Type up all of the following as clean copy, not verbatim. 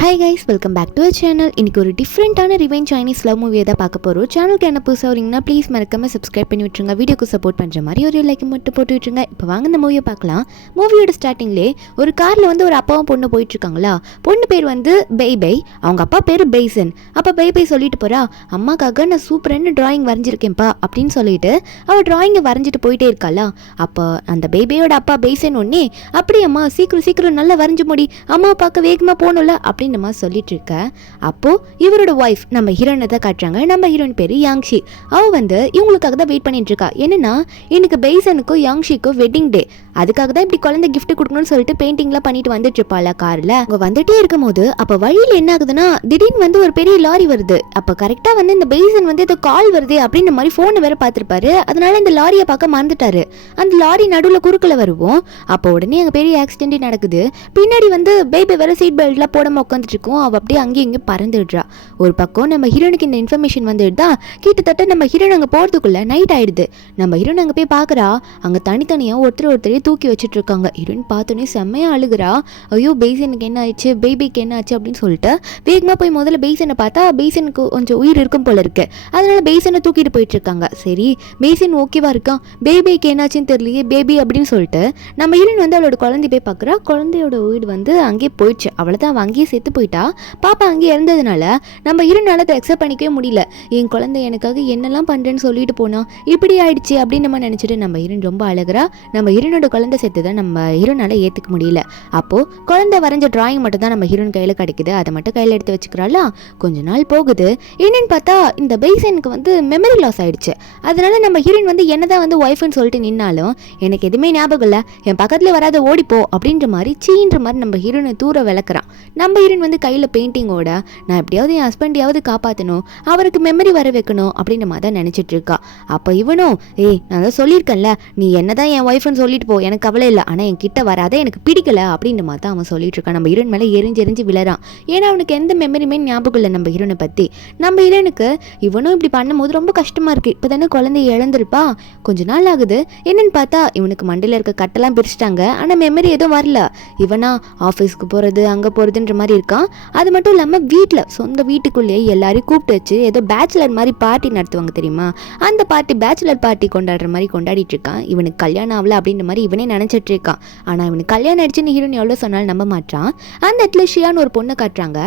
Hi guys, welcome back to channel. இன்றைக்கி ஒரு டிஃப்ரெண்ட்டான ரிவெஞ்ச் சைனீஸ் லவ் மூவியை தான் பார்க்க போகிறோம். சேனலுக்கு என்ன புதுசாக வரீங்கன்னா ப்ளீஸ் மறக்காமல் சப்ஸ்கிரைப் பண்ணி விட்டுருங்க. வீடியோக்கு சப்போர்ட் பண்ணுற மாதிரி ஒரு லைக் மட்டும் போட்டு விட்டுருங்க. இப்போ வாங்க இந்த மூவியை பார்க்கலாம். மூவியோட ஸ்டார்டிங்லேயே ஒரு காரில் வந்து ஒரு அப்பாவும் பொண்ணு போயிட்டுருக்காங்களா. பொண்ணு பேர் வந்து பெய்பை, அவங்க அப்பா பேர் பெய்சன். அப்போ பெய்பை சொல்லிட்டு போகிறா, அம்மாக்காக நான் சூப்பரான டிராயிங் வரைஞ்சிருக்கேன்ப்பா அப்படின்னு சொல்லிட்டு அவள் டிராயிங்கை வரைஞ்சிட்டு போயிட்டே இருக்காளா. அப்போ அந்த பெய்பையோட அப்பா பெய்சன் ஒன்னே, அப்படி அம்மா சீக்கிரம் நல்லா வரைஞ்சு முடி, அம்மா பார்க்க வேகமாக போகணும்ல அப்படின்னு நம்ம சொல்லிட்டு இருக்க. அப்போ இவரோட ஒய்ஃப் நம்ம ஹீரோயினை தான் காட்டுறாங்க. நம்ம ஹீரோயின் பேரு யாங்ஷி. அவ வந்து இவங்களுக்காக தான் வெயிட் பண்ணிட்டு இருக்கா. என்னன்னா எனக்கு பெய்சனுக்கும் யாங்ஷிக்கும் வெட்டிங் டே, அதுக்காக தான் இப்படி குழந்தை கிஃப்ட் கொடுக்கணும்னு சொல்லிட்டு பெயிண்டிங்லாம் பண்ணிட்டு வந்துட்டு இருப்பாள் கார்ல. அவங்க வந்துட்டே இருக்கும் போது அப்ப வழியில என்ன ஆகுதுன்னா திடீர்னு வந்து ஒரு பெரிய லாரி வருது. அப்ப கரெக்டா வந்து இந்த பெய்சன் வந்து ஏதோ கால் வருது அப்படின்ற மாதிரி போனை வேற பார்த்திருப்பாரு. அதனால இந்த லாரியை பார்க்க மறந்துட்டாரு. அந்த லாரி நடுவில் குறுக்கல வருவோம். அப்போ உடனே அங்க பெரிய ஆக்சிடென்ட் நடக்குது. பின்னாடி வந்து பேபி வேற சீட் பெல்ட்லாம் போடாம உட்காந்துட்டு இருக்கும். அவ அப்படியே அங்கேயும் இங்கே பறந்துடுறா. ஒரு பக்கம் நம்ம ஹீரோனுக்கு இந்த இன்ஃபர்மேஷன் வந்துடுதா. கிட்டத்தட்ட நம்ம ஹீரோன் அங்கே போகிறதுக்குள்ள நைட் ஆயிடுது. நம்ம ஹீரோன் அங்கே போய் பார்க்குறா. அங்கே தனித்தனியாக ஒருத்தரையே தூக்கி வச்சுட்டு இருக்காங்க. ஹீரோயின் பார்த்தோன்னே செம்மையாக அழுகுறா. ஐயோ பெய்சனுக்கு என்ன ஆச்சு, பேபிக்கு என்ன ஆச்சு அப்படின்னு சொல்லிட்டு வேகமாக போய் முதல்ல பெய்சனை பார்த்தா பெய்சனுக்கு கொஞ்சம் உயிர் இருக்கும் போல இருக்கு. அதனால பெய்சனை தூக்கிட்டு போயிட்டு இருக்காங்க. சரி பெய்சன் ஓகேவா இருக்கான், பேபிக்கு என்னாச்சுன்னு தெரியலையே பேபி அப்படின்னு சொல்லிட்டு நம்ம ஹீரோயின் வந்து அவளோட குழந்தை போய் பார்க்குறா. குழந்தையோட உயிர் வந்து அங்கேயே போயிடுச்சு. அவளை தான் அங்கேயே செத்து போயிட்டா. பாப்பா அங்கே இறந்ததுனால நம்ம ஹீரோனால அதை அக்செப்ட் பண்ணிக்கவே முடியல. என் குழந்தை எனக்காக என்னெல்லாம் பண்றேன்னு சொல்லிட்டு போனா இப்படி ஆயிடுச்சு அப்படின்னு நம்ம நினைச்சிட்டு நம்ம ஹீரோன் ரொம்ப அழகுறா. நம்ம ஹீரோனோட குழந்தை செத்துதான் நம்ம ஹீரோனால ஏத்துக்க முடியல. அப்போ குழந்தை வரைஞ்ச டிராயிங் மட்டும் தான் நம்ம ஹீரோன் கையில கிடைக்குது. அதை மட்டும் கையில எடுத்து வச்சுக்கிறாளா. கொஞ்ச நாள் போகுது. என்னன்னு பார்த்தா இந்த பெய்சனுக்கு வந்து மெமரி லாஸ் ஆயிடுச்சு. அதனால நம்ம ஹீரோயின் வந்து என்னதான் வந்து ஒய்ஃப்னு சொல்லிட்டு நின்னாலும் எனக்கு எதுவுமே ஞாபகம் இல்லை, என் பக்கத்துல வராத ஓடிப்போ அப்படின்ற மாதிரி சீன்ற மாதிரி நம்ம ஹீரோனை தூர விளக்குறான். நம்ம ஹீரோயின் வந்து கையில் பெயிண்டிங்கோட நான் எப்படியாவது என் ஹஸ்பண்டையாவது காப்பாற்றணும், அவருக்கு மெமரி வர வைக்கணும் அப்படின்ற மாதிரி தான் நினச்சிட்டு இருக்கா. அப்போ இவனும் நான் தான் சொல்லியிருக்கேன்ல, நீ என்னதான் என் ஒய்ஃப்னு சொல்லிட்டு போ, எனக்கு கவலை இல்லை, ஆனால் என் கிட்ட வராத, எனக்கு பிடிக்கல அப்படின்ற மாதிரி தான் அவன் சொல்லிட்டு இருக்கான். நம்ம ஹீரோயின் மேலே எரிஞ்சு விழறான். ஏன்னா அவனுக்கு எந்த மெமரியுமே ஞாபகம் இல்லை நம்ம ஹீரோனை பற்றி. நம்ம ஹீரோனுக்கு இவனும் இப்படி பண்ணும்போது ரொம்ப கஷ்டமாக இருக்குது. இப்போ தானே குழந்தைய இழந்திருப்பா. கொஞ்ச நாள் ஆகுது. என்னன்னு பார்த்தா இவனுக்கு மண்டையில் இருக்க கட்டெல்லாம் பிரிச்சிட்டாங்க, ஆனால் மெமரி எதுவும் வரல. இவனா ஆஃபீஸ்க்கு போகிறது அங்கே போகிறதுன்ற மாதிரி இருக்கான். அது மட்டும் இல்லாமல் வீட்டில் சொந்த வீட்டுக்குள்ளேயே எல்லாரையும் கூப்பிட்டு வச்சு ஏதோ பேச்சுலர் மாதிரி பார்ட்டி நடத்துவாங்க தெரியுமா, அந்த பார்ட்டி பேச்சுலர் பார்ட்டி கொண்டாடுற மாதிரி கொண்டாடிட்டு இருக்கான். இவனுக்கு கல்யாணம் ஆகல அப்படின்ற மாதிரி இவனே நினச்சிட்டு இருக்கான். ஆனால் இவனுக்கு கல்யாணம் ஆயிடுச்சுன்னு ஹீரோன் எவ்வளோ சொன்னாலும் நம்ப மாட்டான். அந்த இடத்துல ஷியான்னு ஒரு பொண்ணை காட்டுறாங்க.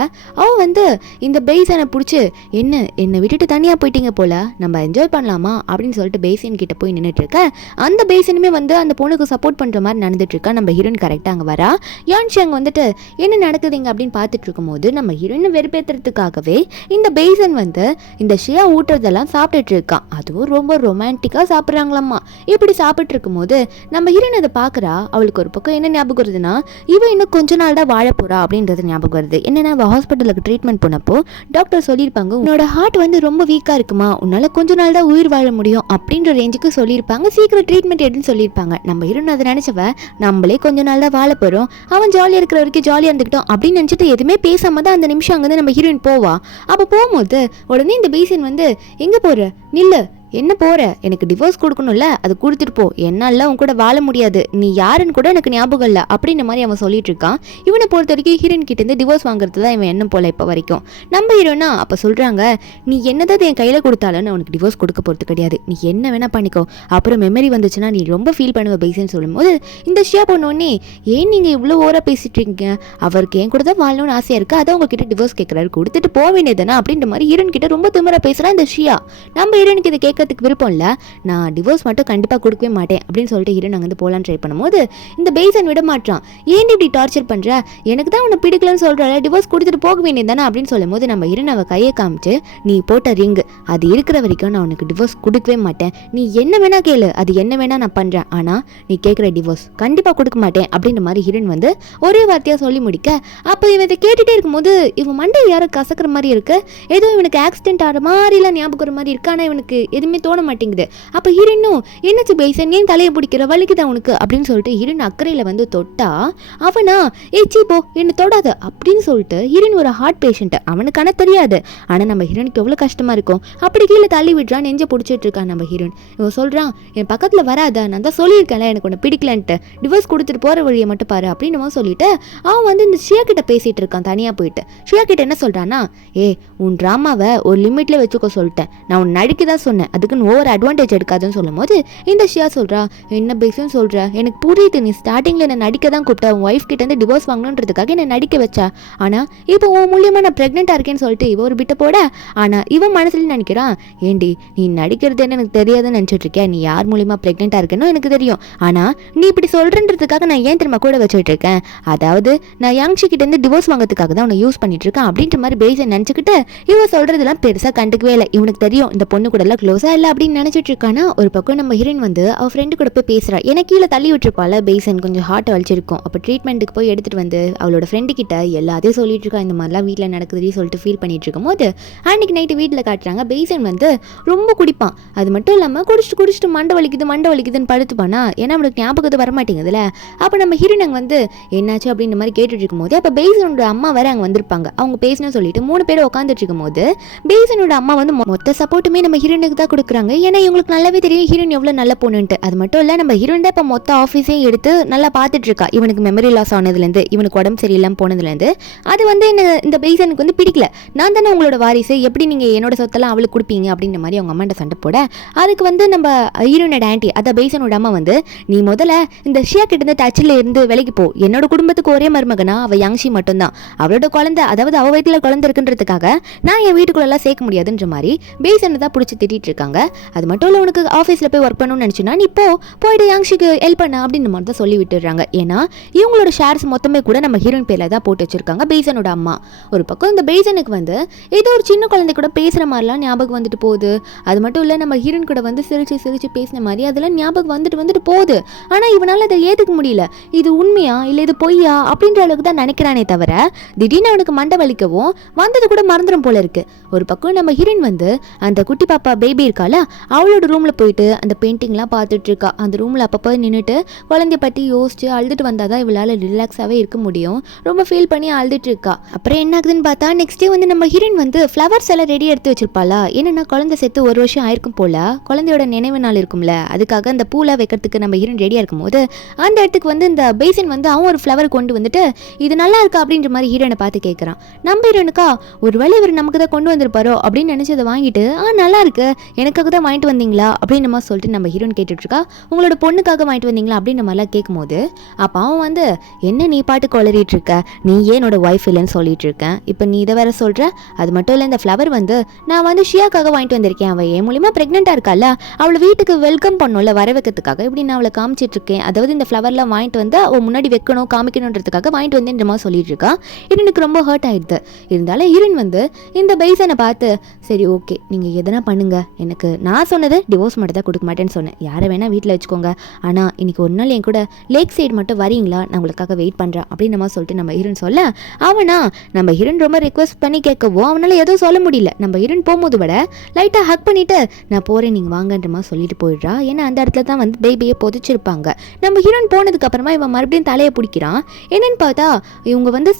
அவன் வந்து இந்த பெய்சனை பிடிச்சி என்னை விட்டுட்டு தனியாக போயிட்டீங்க போல, நம்ம என்ஜாய் பண்ணலாமா அப்படின்னு சொல்லிட்டு பெய்சன் கிட்ட போய் நின்றுட்டு இருக்க. அந்த பெய்சனுமே வந்து அந்த பொண்ணுக்கு சப்போர்ட் பண்ணுற மாதிரி நடந்துட்டு இருக்கா. நம்ம ஹீரோயின் கரெக்டாக அங்கே வரா. யான்ஷி அங்கே வந்துட்டு என்ன நடக்குதுங்க அப்படின்னு பார்த்துட்டு இருக்கும்போது நம்ம ஹீரோயினை வெறுப்பேற்றுறதுக்காகவே இந்த பெய்சன் வந்து இந்த ஷியா ஊட்டுறதெல்லாம் சாப்பிட்டுட்டு இருக்கான். அதுவும் ரொம்ப ரொமான்டிக்காக சாப்பிட்றாங்களாம்மா. இப்படி சாப்பிட்டு இருக்கும்போது நம்ம ஹீரோயின் அதை பார்க்குறா. அவளுக்கு ஒரு பக்கம் என்ன ஞாபகம் வருதுன்னா இவன் இன்னும் கொஞ்ச நாள் தான் வாழ போறா அப்படின்றது ஞாபகம் வருது. என்னன்னா அவள் ஹாஸ்பிட்டலுக்கு ட்ரீட்மெண்ட் போனப்போ டாக்டர் சொல்லியிருப்பாங்க, உன்னோட ஹார்ட் வந்து ரொம்ப வீக்காக இருக்குமா, உன்னால கொஞ்ச நாள் தான் உயிர் வாழ முடியும் அப்படின்ற ரேஞ்சுக்கு சொல்லியிருப்பாங்க. சீக்கிரம் ட்ரீட்மெண்ட் எடுன்னு சொல்லியிருப்பாங்க. நம்ம ஹீரோயின் அதை நினைச்சவ நம்மளே கொஞ்ச நாள் தான் வாழ போறோம், அவன் ஜாலியாக இருக்கிற வரைக்கும் ஜாலியாக இருந்துக்கிட்டோம் அப்படின்னு நினச்சிட்டு எதுவுமே பேசாம தான் அந்த நிமிஷம் அங்கேருந்து நம்ம ஹீரோயின் போவா. அப்போ போகும்போது உடனே இந்த பெய்சன் வந்து எங்கே போகிற, நில்லு, என்ன போற, எனக்கு டிவோர்ஸ் கொடுக்கணும்ல, அது கொடுத்துட்டு போ, என்னால உன் கூட வாழ முடியாது, நீ யாருன்னு கூட எனக்கு ஞாபகம் இல்லை அப்படின்ற மாதிரி அவன் சொல்லிட்டு இருக்கான். இவனை பொறுத்த வரைக்கும் ஹீரோயின் கிட்ட இருந்து டிவோர்ஸ் வாங்குறது தான் இவன் எண்ணம் போல இப்போ வரைக்கும். நம்ம ஹீரோனா அப்போ சொல்றாங்க, நீ என்னதான் என் கையில் கொடுத்தாலும் நான் உனக்கு டிவோர்ஸ் கொடுக்க போகிறது கிடையாது, நீ என்ன வேணா பண்ணிக்கோ, அப்புறம் மெமரி வந்துச்சுன்னா நீ ரொம்ப ஃபீல் பண்ணுவ பெய்சன்னு சொல்லும்போது இந்த ஷியா பொண்ணோடனே ஏன் நீங்கள் இவ்வளோ ஓரா பேசிட்டு இருக்கீங்க, அவருக்கு என் கூட தான் வாழணும்னு ஆசையாக இருக்குது, அதான் உங்ககிட்ட டிவோர்ஸ் கேட்குறாரு, கொடுத்துட்டு போக வேண்டியதுதானே அப்படின்ற மாதிரி ஹீரோயின் கிட்ட ரொம்ப திமிரா பேசுகிறான் இந்த ஷியா. நம்ம ஹீரோனுக்கு இதை கேட்கறதுக்கு விருப்பம் இல்லை. நான் டிவோர்ஸ் மட்டும் கண்டிப்பாக கொடுக்கவே மாட்டேன் அப்படின்னு சொல்லிட்டு ஹீரோன் அங்கே வந்து போகலான்னு ட்ரை பண்ணும்போது இந்த பெய்சன் விட மாட்டான். ஏன் இப்படி டார்ச்சர் பண்ணுற, எனக்கு தான் உன்னை பிடிக்கலன்னு சொல்கிறாள், டிவோர்ஸ் கொடுத்துட்டு போக வேண்டியது தானே அப்படின்னு சொல்லும் போது நம்ம ஹீரோன் அவள் கையை காமிச்சு, நீ போட்ட ரிங்கு அது இருக்கிற வரைக்கும் நான் உனக்கு டிவோர்ஸ் கொடுக்கவே மாட்டேன், நீ என்ன வேணா கேளு, அது என்ன வேணா நான் பண்ணுறேன், ஆனால் நீ கேட்குற டிவோர்ஸ் கண்டிப்பாக கொடுக்க மாட்டேன் அப்படின்ற மாதிரி ஹீரோன் வந்து ஒரே வார்த்தையாக சொல்லி முடிக்க. அப்போ இவன் இதை கேட்டுகிட்டே இருக்கும்போது இவன் மண்டை யாரும் கசக்கிற மாதிரி இருக்கு, ஏதோ இவனுக்கு ஆக்சிடென்ட் ஆகிற மாதிரிலாம் ஞாபகம் மாதிரி இருக்கு, ஆனால் இவனுக்கு எதுவுமே எதுவுமே தோண மாட்டேங்குது. அப்போ ஹீரோனும் என்னாச்சு பேசன் ஏன் தலையை பிடிக்கிற வலிக்குதா உனக்கு அப்படின்னு சொல்லிட்டு ஹீரோன் அக்கறையில் வந்து தொட்டா அவனா ஏச்சி போ என்ன தொடாத அப்படின்னு சொல்லிட்டு ஹீரோன் ஒரு ஹார்ட் பேஷண்ட், அவனுக்கான தெரியாது. ஆனால் நம்ம ஹீரோனுக்கு எவ்வளோ கஷ்டமா இருக்கும். அப்படி கீழே தள்ளி விடுறான், நெஞ்ச பிடிச்சிட்டு இருக்கான் நம்ம ஹீரோன். இவன் சொல்றான் என் பக்கத்தில் வராத, நான் தான் சொல்லியிருக்கேன்ல எனக்கு ஒன்று பிடிக்கலன்ட்டு, டிவோர்ஸ் கொடுத்துட்டு போகிற வழியை மட்டும் பாரு அப்படின்னு சொல்லிட்டு அவன் வந்து இந்த ஷியா கிட்ட பேசிட்டு இருக்கான் தனியாக போயிட்டு. ஷியா கிட்ட என்ன சொல்றான்னா, உன் ட்ராமாவை ஒரு லிமிட்ல வச்சுக்க சொல்லிட்டேன், நான் உன் நடிக்க தான் சொன்னேன், அதுக்குன்னு ஓவர் அட்வான்டேஜ் எடுக்காதுன்னு சொல்லும் போது இந்த ஷியா சொல்றா என்ன பேசுன்னு சொல்ற, எனக்கு புரியுது நீ ஸ்டார்டிங்ல என்ன நடிக்க தான் கூப்பிட்டா, உன் ஒய்ஃப் கிட்ட இருந்து டிவோர்ஸ் வாங்கணுன்றதுக்காக என்ன நடிக்க வச்சா, ஆனா இப்போ உன் மூலியமா நான் பிரெக்னெண்டா இருக்கேன்னு சொல்லிட்டு இவ ஒரு பிட்ட போட. ஆனா இவன் மனசுல நினைக்கிறான், ஏண்டி நீ நடிக்கிறது என்ன எனக்கு தெரியாதுன்னு நினைச்சிட்டு இருக்கேன், நீ யார் மூலியமா பிரெக்னெண்டா இருக்கேன்னு எனக்கு தெரியும், ஆனா நீ இப்படி சொல்றன்றதுக்காக நான் ஏன் திரும்ப கூட வச்சுட்டு இருக்கேன், அதாவது நான் யாங்ஷி கிட்ட இருந்து டிவோர்ஸ் வாங்கிறதுக்காக தான் உன்னை யூஸ் பண்ணிட்டு இருக்கேன் அப்படின்ற மாதிரி பேச நினைச்சுக்கிட்டு இவ சொல்றதெல்லாம் பெருசா கண்டுக்கவே இல்லை. இவனுக்கு தெரியும் இந்த பொண்ணு கூட எல்லாம் க்ளோஸா இல்லை அப்படின்னு நினைச்சிட்டு இருக்கானா. ஒரு பக்கம் நம்ம ஹீரோயின் வந்து அவ ஃப்ரெண்டு கூட போய் பேசுறா. எனக்கு கீழே தள்ளி விட்டுருப்பால பேசன், கொஞ்சம் ஹார்ட் வலிச்சிருக்கும். அப்போ ட்ரீட்மெண்ட்டுக்கு போய் எடுத்துட்டு வந்து அவளோட ஃப்ரெண்டு கிட்ட எல்லாத்தையும் சொல்லிட்டு இருக்கா, இந்த மாதிரிலாம் வீட்டில் நடக்குதுன்னு சொல்லிட்டு ஃபீல் பண்ணிட்டு இருக்கும் போது அன்னைக்கு நைட்டு வீட்டில் காட்டுறாங்க பேசன் வந்து ரொம்ப குடிப்பான். அது மட்டும் இல்லாமல் குடிச்சிட்டு மண்டை வலிக்குதுன்னு படுத்துப்பானா, ஏன்னா அவனுக்கு ஞாபகத்தை வரமாட்டேங்குதுல. அப்போ நம்ம ஹீரோயின் வந்து என்னாச்சு அப்படின்ற மாதிரி கேட்டுட்டு இருக்கும் போது அப்போ பேசனோட அம்மா வேற அங்கே வந்திருப்பாங்க. அவங்க பேசணும்னு சொல்லிட்டு 3 பேர் உட்காந்துட்டு இருக்கும் போது பேசனோட அம்மா வந்து மொத்த சப்போர்ட்டுமே நம்ம ஹீரோனுக்கு தான் கொடுக்குறாங்க. ஏன்னா இவங்களுக்கு நல்லாவே தெரியும் ஹீரோயின் எவ்வளோ நல்ல பொண்ணுன்ட்டு. அது மட்டும் இல்லை நம்ம ஹீரோயின் தான் இப்போ மொத்த ஆஃபீஸையும் எடுத்து நல்லா பார்த்துட்டு இருக்கா. இவனுக்கு மெமரி லாஸ் ஆனதுலேருந்து, இவனுக்கு உடம்பு சரியில்லாமல் போனதுலேருந்து அது வந்து இந்த பேசனுக்கு வந்து பிடிக்கல. நான் தானே உங்களோட வாரிசு, எப்படி நீங்கள் என்னோட சொத்தெல்லாம் அவளுக்கு கொடுப்பீங்க அப்படின்ற மாதிரி அவங்க அம்மாண்ட சண்டை போட, அதுக்கு வந்து நம்ம ஹீரோனோட ஆன்ட்டி அதான் பேசனோட அம்மா வந்து நீ முதல்ல இந்த ஷியா கிட்ட இருந்து டச்சில் இருந்து விலைக்கு போ, என்னோட குடும்பத்துக்கு ஒரே மருமகனா அவ யாங்ஷி மட்டும்தான், அவளோட குழந்தை அதாவது அவ வயிற்றுல குழந்தை இருக்குன்றதுக்காக நான் என் வீட்டுக்குள்ளெல்லாம் சேர்க்க முடியாதுன்ற மாதிரி பேசனை தான் பிடிச்சி திட்டிட்டு இருக்காங்க. அது மட்டும் இல்லை உனக்கு ஆஃபீஸில் போய் ஒர்க் பண்ணணும்னு நினச்சினா நீ போயிட்டு யாங்ஷிக்கு ஹெல்ப் பண்ண அப்படின்ற மாதிரி தான் சொல்லி விட்டுடுறாங்க. ஏன்னா இவங்களோட ஷேர்ஸ் மொத்தமே கூட நம்ம ஹீரோயின் பேரில் தான் போட்டு வச்சிருக்காங்க பேசனோட அம்மா. ஒரு பக்கம் இந்த பேசனுக்கு வந்து ஏதோ ஒரு சின்ன குழந்தை கூட பேசுகிற மாதிரிலாம் ஞாபகம் வந்துட்டு போகுது. அது மட்டும் இல்லை நம்ம ஹீரோயின் கூட வந்து சிரிச்சு பேசின மாதிரி அதெல்லாம் ஞாபகம் வந்துட்டு போகுது. ஆனால் இவனால் அதை ஏற்றுக்க முடியல, இது உண்மையா இல்லை இது பொய்யா அப்படின்ற அளவுக்கு தான் நினைக்கிறானே தவிர திடீர்னு அவனுக்கு மண்டை வலிக்கவும் வந்தது கூட மறந்துடும் போல இருக்கு. ஒரு பக்கம் நம்ம ஹீரோயின் வந்து அந்த குட்டி பாப்பா பேபி இருக்கால அவளோட ரூம்ல போயிட்டு அந்த பெயிண்டிங்லாம் பார்த்துட்டு இருக்கா. அந்த ரூம்ல அப்பப்போ நின்றுட்டு குழந்தைய பற்றி யோசிச்சு அழுதுட்டு வந்தாதான் இவளால் ரிலாக்ஸாகவே இருக்க முடியும். ரொம்ப ஃபீல் பண்ணி அழுதுட்டு இருக்கா. அப்புறம் என்ன ஆகுதுன்னு பார்த்தா நெக்ஸ்ட் டே வந்து நம்ம ஹீரோயின் வந்து ஃப்ளவர்ஸ் எல்லாம் ரெடி எடுத்து வச்சிருப்பாளா. என்னன்னா குழந்தை செத்து 1 வருஷம் ஆயிருக்கும் போல, குழந்தையோட நினைவு நாள் இருக்கும்ல, அதுக்காக அந்த பூலாம் வைக்கிறதுக்கு நம்ம ஹீரோயின் ரெடியாக இருக்கும் போது அந்த இடத்துக்கு வந்து இந்த பேசன் வந்து அவன் ஒரு ஃப்ளவர் கொண்டு வந்துட்டு இது நல்லா இருக்கா அப்படின்ற மாதிரி ஹீரோனை பார்த்து கேட்குறான். நம்ம ஹீரோனுக்கா ஒரு வேளை இவர் நமக்கு தான் கொண்டு வந்திருப்பாரோ அப்படின்னு நினச்சி அதை வாங்கிட்டு நல்லா இருக்கு எனக்காக தான் வாங்கிட்டு வந்தீங்களா அப்படின்னு மாதிரி சொல்லிட்டு நம்ம ஹீரோன் கேட்டுட்டு இருக்கா. உங்களோட பொண்ணுக்காக வாங்கிட்டு வந்தீங்களா அப்படின்ற மாதிரிலாம் கேட்கும் போது அப்போ அவன் வந்து என்ன நீ பாட்டு கொளறிட்டு இருக்க, நீ என்னோட ஒய்ஃப் இல்லைன்னு சொல்லிட்டு இருக்கேன், இப்போ நீ இதை வேற சொல்ற. அது மட்டும் இல்லை இந்த ஃப்ளவர் வந்து நான் வந்து ஷியாக்காக வாங்கிட்டு வந்திருக்கேன், அவள் என் மூலியமா பிரெக்னெண்டா இருக்கால அவளை வீட்டுக்கு வெல்கம் பண்ணும்ல வர வைக்கிறதுக்காக இப்படி நான் அவளை காமிச்சிட்டு இருக்கேன், அதாவது இந்த ஃப்ளவர்லாம் வாங்கிட்டு வந்து அவள் முன்னாடி வைக்கணும் காமிக்கணுன்றதுக்காக வாங்கிட்டு வந்தேன்ற மாதிரி சொல்லிட்டு இருக்கா. எனக்கு ரொம்ப ஹர்ட் ஆயிடுது. இருந்தாலும் ஹீரோயின் வந்து இந்த பேசனை பார்த்து சரி ஓகே நீங்கள் எதனா பண்ணுங்க, எனக்கு நான் சொன்னது டிவோர்ஸ் மட்டும் தான் கொடுக்க மாட்டேன்னு சொன்னேன், யாரை வேணால் வீட்டில் வச்சுக்கோங்க, ஆனால் இன்னைக்கு ஒரு நாள் என் கூட லேக் சைடு மட்டும் வரீங்களா, நான் உங்களுக்காக வெயிட் பண்ணுறேன் அப்படின்னு நம்ம சொல்லிட்டு நம்ம ஹீரோயின் சொல்ல அவனா நம்ம ஹீரோயின் ரொம்ப ரிக்வஸ்ட் பண்ணி கேட்கவும் அவனால் எதுவும் சொல்ல முடியல. நம்ம ஹீரோயின் போகும்போது விட லைட்டாக ஹக் பண்ணிட்டு நான் போகிறேன் நீங்கள் வாங்கன்ற மாதிரி சொல்லிட்டு போயிடுறா. ஏன்னா அந்த இடத்துல தான் வந்து பேபியை புதைச்சிருப்பாங்க. நம்ம ஹீரோயின் போனதுக்கு அப்புறமா இவன் மறுபடியும் தலையை பிடிக்கிறான். என்னன்னு பார்த்தா இவங்க வந்து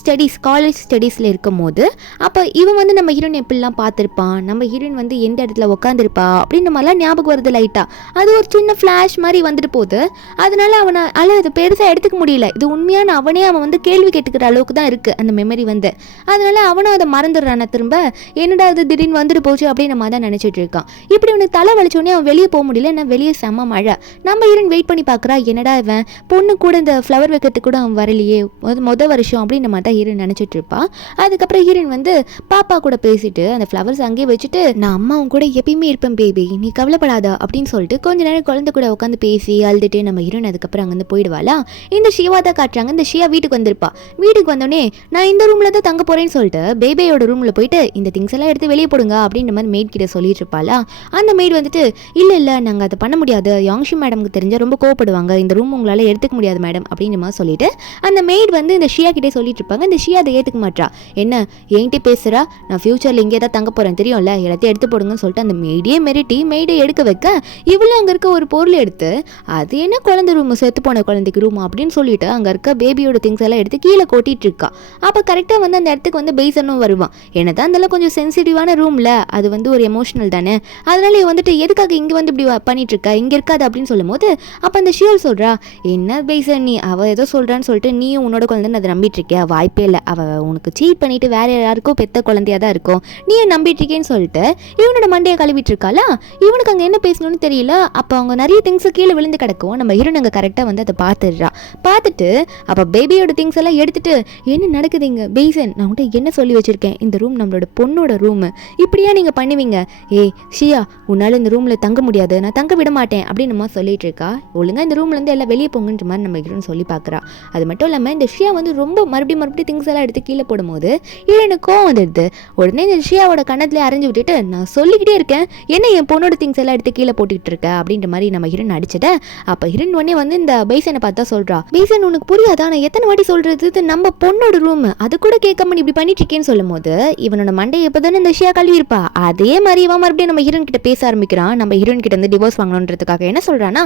காலேஜ் ஸ்டடீஸில் இருக்கும் போது அப்போ இவன் வந்து நம்ம ஹீரோயின் எப்படிலாம் பார்த்துருப்பான், நம்ம ஹீரோயின் வந்து எந்த இடத்துல உட்காந்துருப்பா அப்படின்ற மாதிரிலாம் ஞாபகம் வருது லைட்டாக. அது ஒரு சின்ன ஃப்ளாஷ் மாதிரி வந்துட்டு போகுது. அதனால அவனால் அதை பெருசாக எடுத்துக்க முடியல. இது உண்மையான அவன் வந்து கேள்வி கேட்டுக்கிற அளவுக்கு தான் இருக்குது அந்த மெமரி வந்து. அதனால அவனும் அதை மறந்துடுறான திரும்ப. என்னடா அது திடீர்னு வந்துட்டு போச்சு அப்படின்னு நம்ம தான் நினச்சிட்டு இருக்கான். இப்படி அவனுக்கு தலை வலிச்சோடனே அவன் வெளியே போக முடியல. ஏன்னா வெளியே செம்ம மழை. நம்ம ஹீரோயின் வெயிட் பண்ணி பார்க்குறா, என்னடா இவன் பொண்ணு கூட இந்த ஃப்ளவர் வைக்கிறதுக்கு கூட அவன் வரலையே, மொதல் வருஷம் அப்படின்னு மாதிரி தான் ஹீரோயின் நினச்சிட்டு இருப்பா. அதுக்கப்புறம் ஹீரோயின் வந்து பாப்பா கூட பேசிட்டு அந்த ஃப்ளவர்ஸ் அங்கேயே வச்சுட்டு நான் அம்மாவும் கூட எப்பயுமே இருப்பேன் பேபி, நீ கவலைப்படாத அப்படின்னு சொல்லிட்டு கொஞ்ச நேரம் குழந்தை கூட உட்காந்து பேசி அழுதுட்டு நம்ம ஹீரோயின் அதுக்கப்புறம் அங்கேருந்து போயிடுவாளா. இந்த ஷிவா தான் காட்டுறாங்க. இந்த ஷியா வீட்டுக்கு வந்திருப்பா. வீட்டுக்கு வந்தோடனே நான் இந்த ரூம்ல தான் தங்க போறேன்னு சொல்லிட்டு பேபியோட ரூம்ல போயிட்டு இந்த திங்ஸ் எல்லாம் எடுத்து வெளியே போடுங்க அப்படின்ற மாதிரி மெய்ட் கிட்ட சொல்லிட்டு இருப்பாளா. அந்த மெய்ட் வந்துட்டு இல்லை நாங்கள் அதை பண்ண முடியாது, யாங்ஷி மேடம்க்கு தெரிஞ்சால் ரொம்ப கோவப்படுவாங்க, இந்த ரூம் உங்களால் எடுத்துக்க முடியாது மேடம் அப்படின்ற மாதிரி சொல்லிட்டு அந்த மெய்ட் வந்து இந்த ஷியா கிட்டே சொல்லிட்டு இருப்பாங்க. இந்த ஷியா அதை ஏற்றுக்க மாட்டா. என்ன என்கிட்ட பேசுகிறா, நான் ஃபியூச்சரில் இங்கே தான் தங்க போகிறேன் தெரியும்ல, எல்லாத்தையும் எடுத்து போடுங்கன்னு சொல்லிட்டு அந்த மெய்டியே மிரட்டி மெய்டை எடுக்க வைக்க இவளும் அங்கே இருக்க ஒரு பொருள் எடுத்து அது என்ன குழந்தை ரூம், செத்து போன குழந்தைக்கு ரூம் அப்படின்னு சொல்லிட்டு அங்கே இருக்க பேபியோட திங்ஸ் எல்லாம் எடுத்து கீழே கொட்டிட்டு இருக்கா. அப்போ கரெக்டாக வந்து அந்த இடத்துக்கு வந்து பேசனும் வருவான். என்னதான் இருந்தாலும் கொஞ்சம் சென்சிட்டிவான ரூம்ல அது வந்து ஒரு எமோஷனல் தானே, அதனால வந்துட்டு எதுக்காக இங்கே வந்து இப்படி பண்ணிட்டு இருக்கா, இங்கே இருக்காது அப்படின்னு சொல்லும் போது அப்போ அந்த ஷியோல் சொல்றா, என்ன பேசன் நீ, அவள் ஏதோ சொல்றான்னு சொல்லிட்டு நீயும் உன்னோட குழந்தைன்னு அதை நம்பிட்டு இருக்கியா, வாய்ப்பே இல்லை, அவள் உனக்கு சீட் பண்ணிட்டு வேற யாருக்கோ பெத்த குழந்தையா தான் இருக்கும், நீயும் நம்பிட்டு இருக்கேன்னு சொல்லிட்டு இவனோட மண்டையை கழுவிட்டு இருக்காளா. இவனுக்கு அங்கே என்ன பேசணும்னு தெரியல. அப்போ அவங்க நிறைய திங்ஸ் கீழே விழுந்து கிடக்கும். நம்ம ஹீரோன் அங்கே கரெக்டாக வந்து அதை பார்த்துடுறா. பார்த்துட்டு அப்போ பேபியோட திங்ஸ் எல்லாம் எடுத்துட்டு என்ன நடக்குதுங்க பேசன், நான் உன்ட்ட என்ன சொல்லி வச்சிருக்கேன், இந்த ரூம் நம்மளோட பொண்ணோட ரூம், இப்படியா நீங்கள் பண்ணுவீங்க, ஏய் ஷியா உன்னால் இந்த ரூமில் தங்க முடியாது, நான் தங்க விட மாட்டேன் அப்படின்னு நம்ம சொல்லிட்டு இருக்கா. ஒழுங்காக இந்த ரூம்லேருந்து எல்லாம் வெளியே போங்கன்ற மாதிரி நம்ம ஹீரோன் சொல்லி பார்க்குறா. அது மட்டும் இல்லாமல் இந்த ஷியா வந்து ரொம்ப மறுபடியும் திங்ஸ் எல்லாம் எடுத்து கீழே போடும்போது ஹீரோனுக்கு கோவம் வந்துடுது. உடனே இந்த ஷியாவோட கண்ணத்தில் அரைஞ்சு விட்டுட்டு நான் சொல்லிக்கிட்டே இருக்கேன் என்ன என் பொண்ணோட திங்ஸ் எல்லாம் எடுத்து கீழே போட்டுக்கிட்டு இருக்க அப்படின்ற மாதிரி நம்ம ஹீரோன் அடிச்சத. அப்போ ஹீரோன் உடனே வந்து இந்த பேசனை பார்த்தா சொல்றா, பேசன் உனக்கு புரியாதா, நான் எத்தனை வாட்டி சொல்றது, இது நம்ம பொண்ணோட ரூம், அது கூட கேட்காம இப்படி பண்ணிட்டு இருக்கேன்னு சொல்லும் போது இவனோட மண்டை எப்போதானே இந்த ஷியா கழுவி இருப்பா, அதே மாதிரி இவன் மறுபடியும் நம்ம ஹீரோன் கிட்ட பேச ஆரம்பிக்கிறான். நம்ம ஹீரோன் கிட்ட வந்து டிவோர்ஸ் வாங்கணுன்றதுக்காக என்ன சொல்றானா,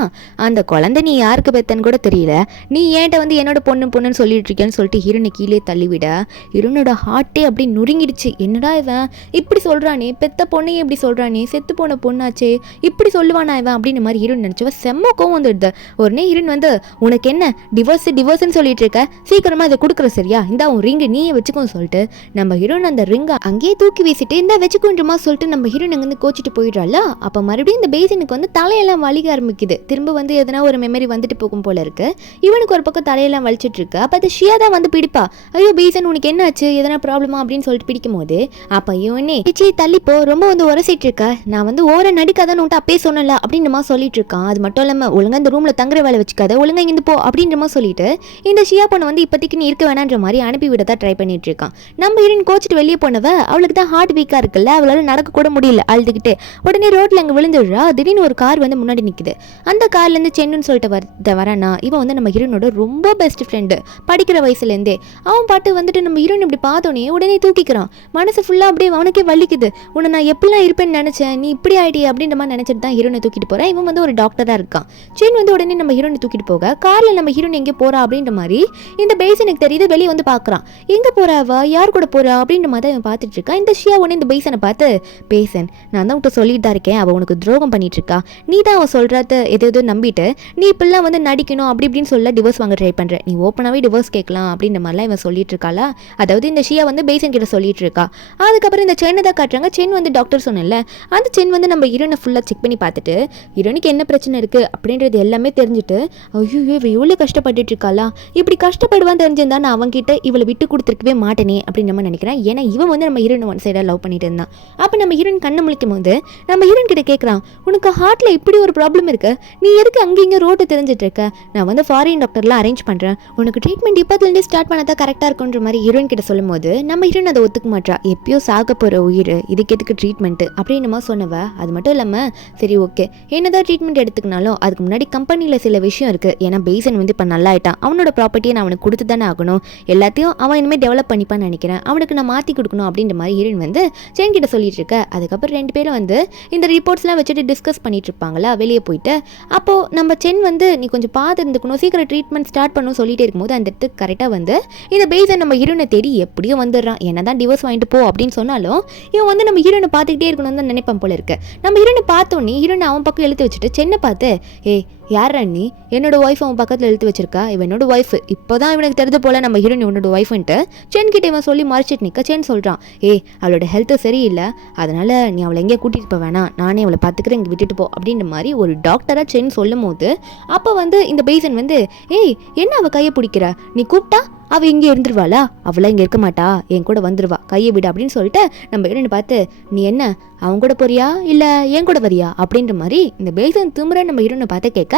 அந்த குழந்தை நீ யாருக்கு பெத்தன்னு கூட தெரியல, நீ ஏன்ட்ட வந்து என்னோட பொண்ணுன்னு சொல்லிட்டு இருக்கேன்னு சொல்லிட்டு ஹீரோனை கீழே தள்ளிவிட ஹீரோனோட ஹார்ட்டே அப்படி நுருங்கிடுச்சு. என்னடா இவன் இப்படி சொல்றானே, பெத்த பொண்ணையே இப்படி சொல்றானே, செத்து போன பொண்ணாச்சே, இப்படி சொல்லுவானா இவன் அப்படின்னு மாதிரி ஹீரோன் நினைச்சவ செம்ம கோவம் வந்துடுது. உடனே ஹீரோன் வந்து உனக்கு என்ன டிவோர்ஸ்ன்னு சொல்லிட்டு இருக்க, சீக்கிரமா அதை கொடுக்குற சரியா, இந்த உன் ரிங்கு நீயே வச்சுக்கோன்னு சொல்லிட்டு நம்ம ஹீரோன் அந்த ரிங்கை அங்கேயே தூக்கி வீசிட்டு இந்த வச்சுக்கோன்றமா சொல்லிட்டு நம்ம ஹீரோன் அங்கேருந்து கோச்சிட்டு போயிடுறாள். அப்போ மறுபடியும் இந்த பேசனுக்கு வந்து தலையெல்லாம் வலிக்க ஆரம்பிக்குது. திரும்ப வந்து எதனா ஒரு மெமரி வந்துட்டு போகும் போல இருக்கு. இவனுக்கு ஒரு பக்கம் தலையெல்லாம் வலிச்சிட்டு இருக்கு. அப்போ அது ஷியா தான் வந்து பிடிப்பா. ஐயோ பேசன் உனக்கு என்ன ஆச்சு, எதனா ப்ராப்ளமா அப்படின்னு சொல்லிட்டு பிடிக்கும் போது அப்போ இவனே பிச்சி தள்ளிப்போ, ரொம்ப வந்து உரசிட்டு இருக்க, நான் வந்து ஓர நடிக்காதான்னு உன்ட்டு அப்பே சொன்னல அப்படின்ற மாதிரி சொல்லிட்டு இருக்கான். அது மட்டும் இல்லாமல் ஒழுங்கா இந்த ரூம்ல தங்குற வேலை வச்சுக்காத, ஒழுங்கா இருந்து போ அப்படின்ற மாதிரி சொல்லிட்டு இந்த ஷியா பொண்ணு வந்து இப்போதைக்கு நீ இருக்க வேணான்ற மாதிரி அனுப்பி விட தான் ட்ரை பண்ணிட்டு இருக்கான். நம்ம ஹீரோயின் கோச்சிட்டு வெளியே போனவ அவளுக்கு தான் ஹார்ட் வீக்கா இருக்குல்ல, அவளால நடக்க கூட முடியல அழுதுகிட்டு. உடனே ரோட்ல அங்கே விழுந்துடுறா. திடீர்னு ஒரு கார் வந்து முன்னாடி நிற்குது. அந்த கார்ல இருந்து சென்னுன்னு சொல்லிட்டு வரானா. இவன் வந்து நம்ம ஹீரோனோட ரொம்ப பெஸ்ட் ஃப்ரெண்டு, படிக்கிற வயசுலேருந்தே. அவன் பாட்டு வந்துட்டு நம்ம ஹீரோயின் இப்படி பார்த்தோன்னே உடனே தூக்கிக்கிறான். மனசு ஃபுல்லாக அப்படியே அவனுக்கே வலிக்குது. உன்னை நான் எப்படிலாம் இருப்பேன்னு நினச்சேன், நீ இப்படி ஆயிடி அப்படின்ற மாதிரி நினச்சிட்டு தான் ஹீரோனை தூக்கிட்டு போகிறேன். இவன் வந்து ஒரு டாக்டராக இருக்கான். சென் வந்து உடனே நம்ம ஹீரோனை தூக்கிட்டு போக காரில் நம்ம ஹீரோன் எங்கே போகிறா அப்படின்ற மாதிரி இந்த பேசனுக்கு தெரியுது. வெளியே வந்து பார்க்குறான். எங்கே போகிறாவா, யார் கூட போகிறா அப்படின்ற மாதிரி இவன் பார்த்துட்டு இருக்கான். இந்த ஷியா உடனே இந்த பேசனை பார்த்து, பேசன் நான் தான் உன்ட்ட சொல்லிட்டு தான் இருக்கேன், அவள் உனக்கு துரோகம் பண்ணிட்டு இருக்கா, நீ தான் அவன் சொல்கிறத எதோ நம்பிட்டு நீ இப்பெல்லாம் வந்து நடிக்கணும் அப்படி இப்படின்னு சொல்ல டிவோர்ஸ் வாங்க ட்ரை பண்ணுற, நீ ஓப்பனாகவே டிவோர்ஸ் கேட்கலாம் அப்படின்ற மாதிரிலாம் இவன் சொல்லிட்டு இருக்காளா. அதாவது இந்த ஷியா வந்து பேசன் கிட்ட சொல்லிட்டு இருக்கா. அதுக்கப்புறம் இந்த சென்னை தான் காட்டுறாங்க. சென் வந்து டாக்டர் சொன்னல, அந்த சென் வந்து நம்ம ஹீரோனை ஃபுல்லாக செக் பண்ணி பார்த்துட்டு ஹீரோனுக்கு என்ன பிரச்சனை இருக்குது அப்படின்றது எல்லாமே தெரிஞ்சுட்டு, ஐயோ இவ இவ்வளோ கஷ்டப்பட்டுட்டு இருக்காளா, இப்படி கஷ்டப்படுவான்னு தெரிஞ்சிருந்தா நான் அவன்கிட்ட இவளை விட்டு கொடுத்துருக்கவே மாட்டேனே அப்படின்னு நம்ம நினைக்கிறேன். ஏன்னா இவன் வந்து நம்ம ஹீரோனை ஒன் சைடாக லவ் பண்ணிட்டு இருந்தான். அப்போ நம்ம ஹீரோயின் கண்ணை முழிக்கும் போது நம்ம ஹீரோயின் கிட்ட கேட்குறான், உனக்கு ஹார்ட்ல இப்படி ஒரு ப்ராப்ளம் இருக்கு, நீ எதுக்கு அங்கேயும் ரோட்டை தெரிஞ்சிட்டு இருக்க, நான் வந்து ஃபாரின் டாக்டர்லாம் அரேஞ்ச் பண்ணுறேன், உனக்கு ட்ரீட்மெண்ட் இப்போதுலேருந்து ஸ்டார்ட் பண்ணதான் கரெக்டாக இருக்குன்ற மாதிரி ஹீரோயின் கிட்ட சொல்லும் போது நம்ம ஹீரோயின் அதை ஒத்துக்க மாட்டா. எப்பயோ சாக போகிற உயிர், இதுக்கு எதுக்கு ட்ரீட்மெண்ட்டு அப்படின்னு நம்ம சொன்னவ. அது மட்டும் இல்லாமல் சரி ஓகே என்னதான் ட்ரீட்மெண்ட் எடுத்துக்கினாலும் அதுக்கு முன்னாடி கம்பெனியில் சில விஷயம் இருக்குது. ஏன்னா பேசன் வந்து இப்போ நல்லா ஆயிட்டான், அவனோட ப்ராப்பர்ட்டியை நான் அவனுக்கு கொடுத்து தானே ஆகணும், எல்லாத்தையும் அவன் இனிமேல் டெவலப் பண்ணிப்பான்னு நினைக்கிறேன், அவனுக்கு நான் மாற்றி கொடுக்கணும் அப்படின்ற மாதிரி ஹீரோயின் வந்து சென் கிட்ட சொல்லிட்டு இருக்க. அதுக்கப்புறம் ரெண்டு பேரும் வந்து இந்த ரிப்போர்ட்ஸ்லாம் வச்சுட்டு டிஸ்கஸ் பண்ணிட்டு இருப்பாங்களா வெளியே போயிட்டு. அப்போது நம்ம சென் வந்து நீ கொஞ்சம் பார்த்து இருந்துக்கணும், சீக்கிரம் ட்ரீட்மெண்ட் ஸ்டார்ட் பண்ணணும் சொல்லிட்டே இருக்கும்போது அந்த இடத்துக்கு கரெக்டாக வந்து இந்த பேசன் நம்ம ஹீரோனை தேடி எப்படியும் வந்துடுறான். என்னதான் டிவோர்ஸ் வாங்கிட்டு போ அப்படின்னு சொன்னாலும் இவன் வந்து நம்ம ஹீரோனை பார்த்துக்கிட்டே இருக்கணும்னு தான் நினைப்பான் போல இருக்கு. நம்ம ஹீரோனை பார்த்தோன்னே ஹீரோனை அவன் பக்கம் இழுத்து வச்சுட்டு சென்னை பார்த்து, ஏய் யார் நீ, என்னோட ஒய்ஃப் அவன் பக்கத்தில் இழுத்து வச்சிருக்கா, இவன் என்னோட ஒய்ஃப், இப்போதான் இவனுக்கு தெரிஞ்ச போல நம்ம ஹீரோயின் உன்னோட ஒய்ஃப்ன்ட்டு சென் கிட்ட இவன் சொல்லி மறைச்சிட்டு நிற்க. சென் சொல்கிறான், ஏய் அவளோட ஹெல்த்து சரியில்லை, அதனால நீ அவளை எங்கேயே கூட்டிகிட்டு போக வேணாம், நானே அவளை பார்த்துக்கிறேன், இங்கே விட்டுட்டு போ அப்படின்ற மாதிரி ஒரு டாக்டராக சென் சொல்லும் போது அப்போ வந்து இந்த பேசன் வந்து, ஏய் என்ன அவள் கையை பிடிக்கிற, நீ கூப்பிட்டா அவள் இங்கே இருந்துருவாளா, அவளாம் இங்கே இருக்க மாட்டா, என் கூட வந்துருவா, கையை விட அப்படின்னு சொல்லிட்டு நம்ம ஹீரோனை பார்த்து, நீ என்ன அவன் கூட போறியா இல்லை என் கூட வரியா அப்படின்ற மாதிரி இந்த பேசன் திரும்புற நம்ம ஹீரோனை பார்த்து கேட்க,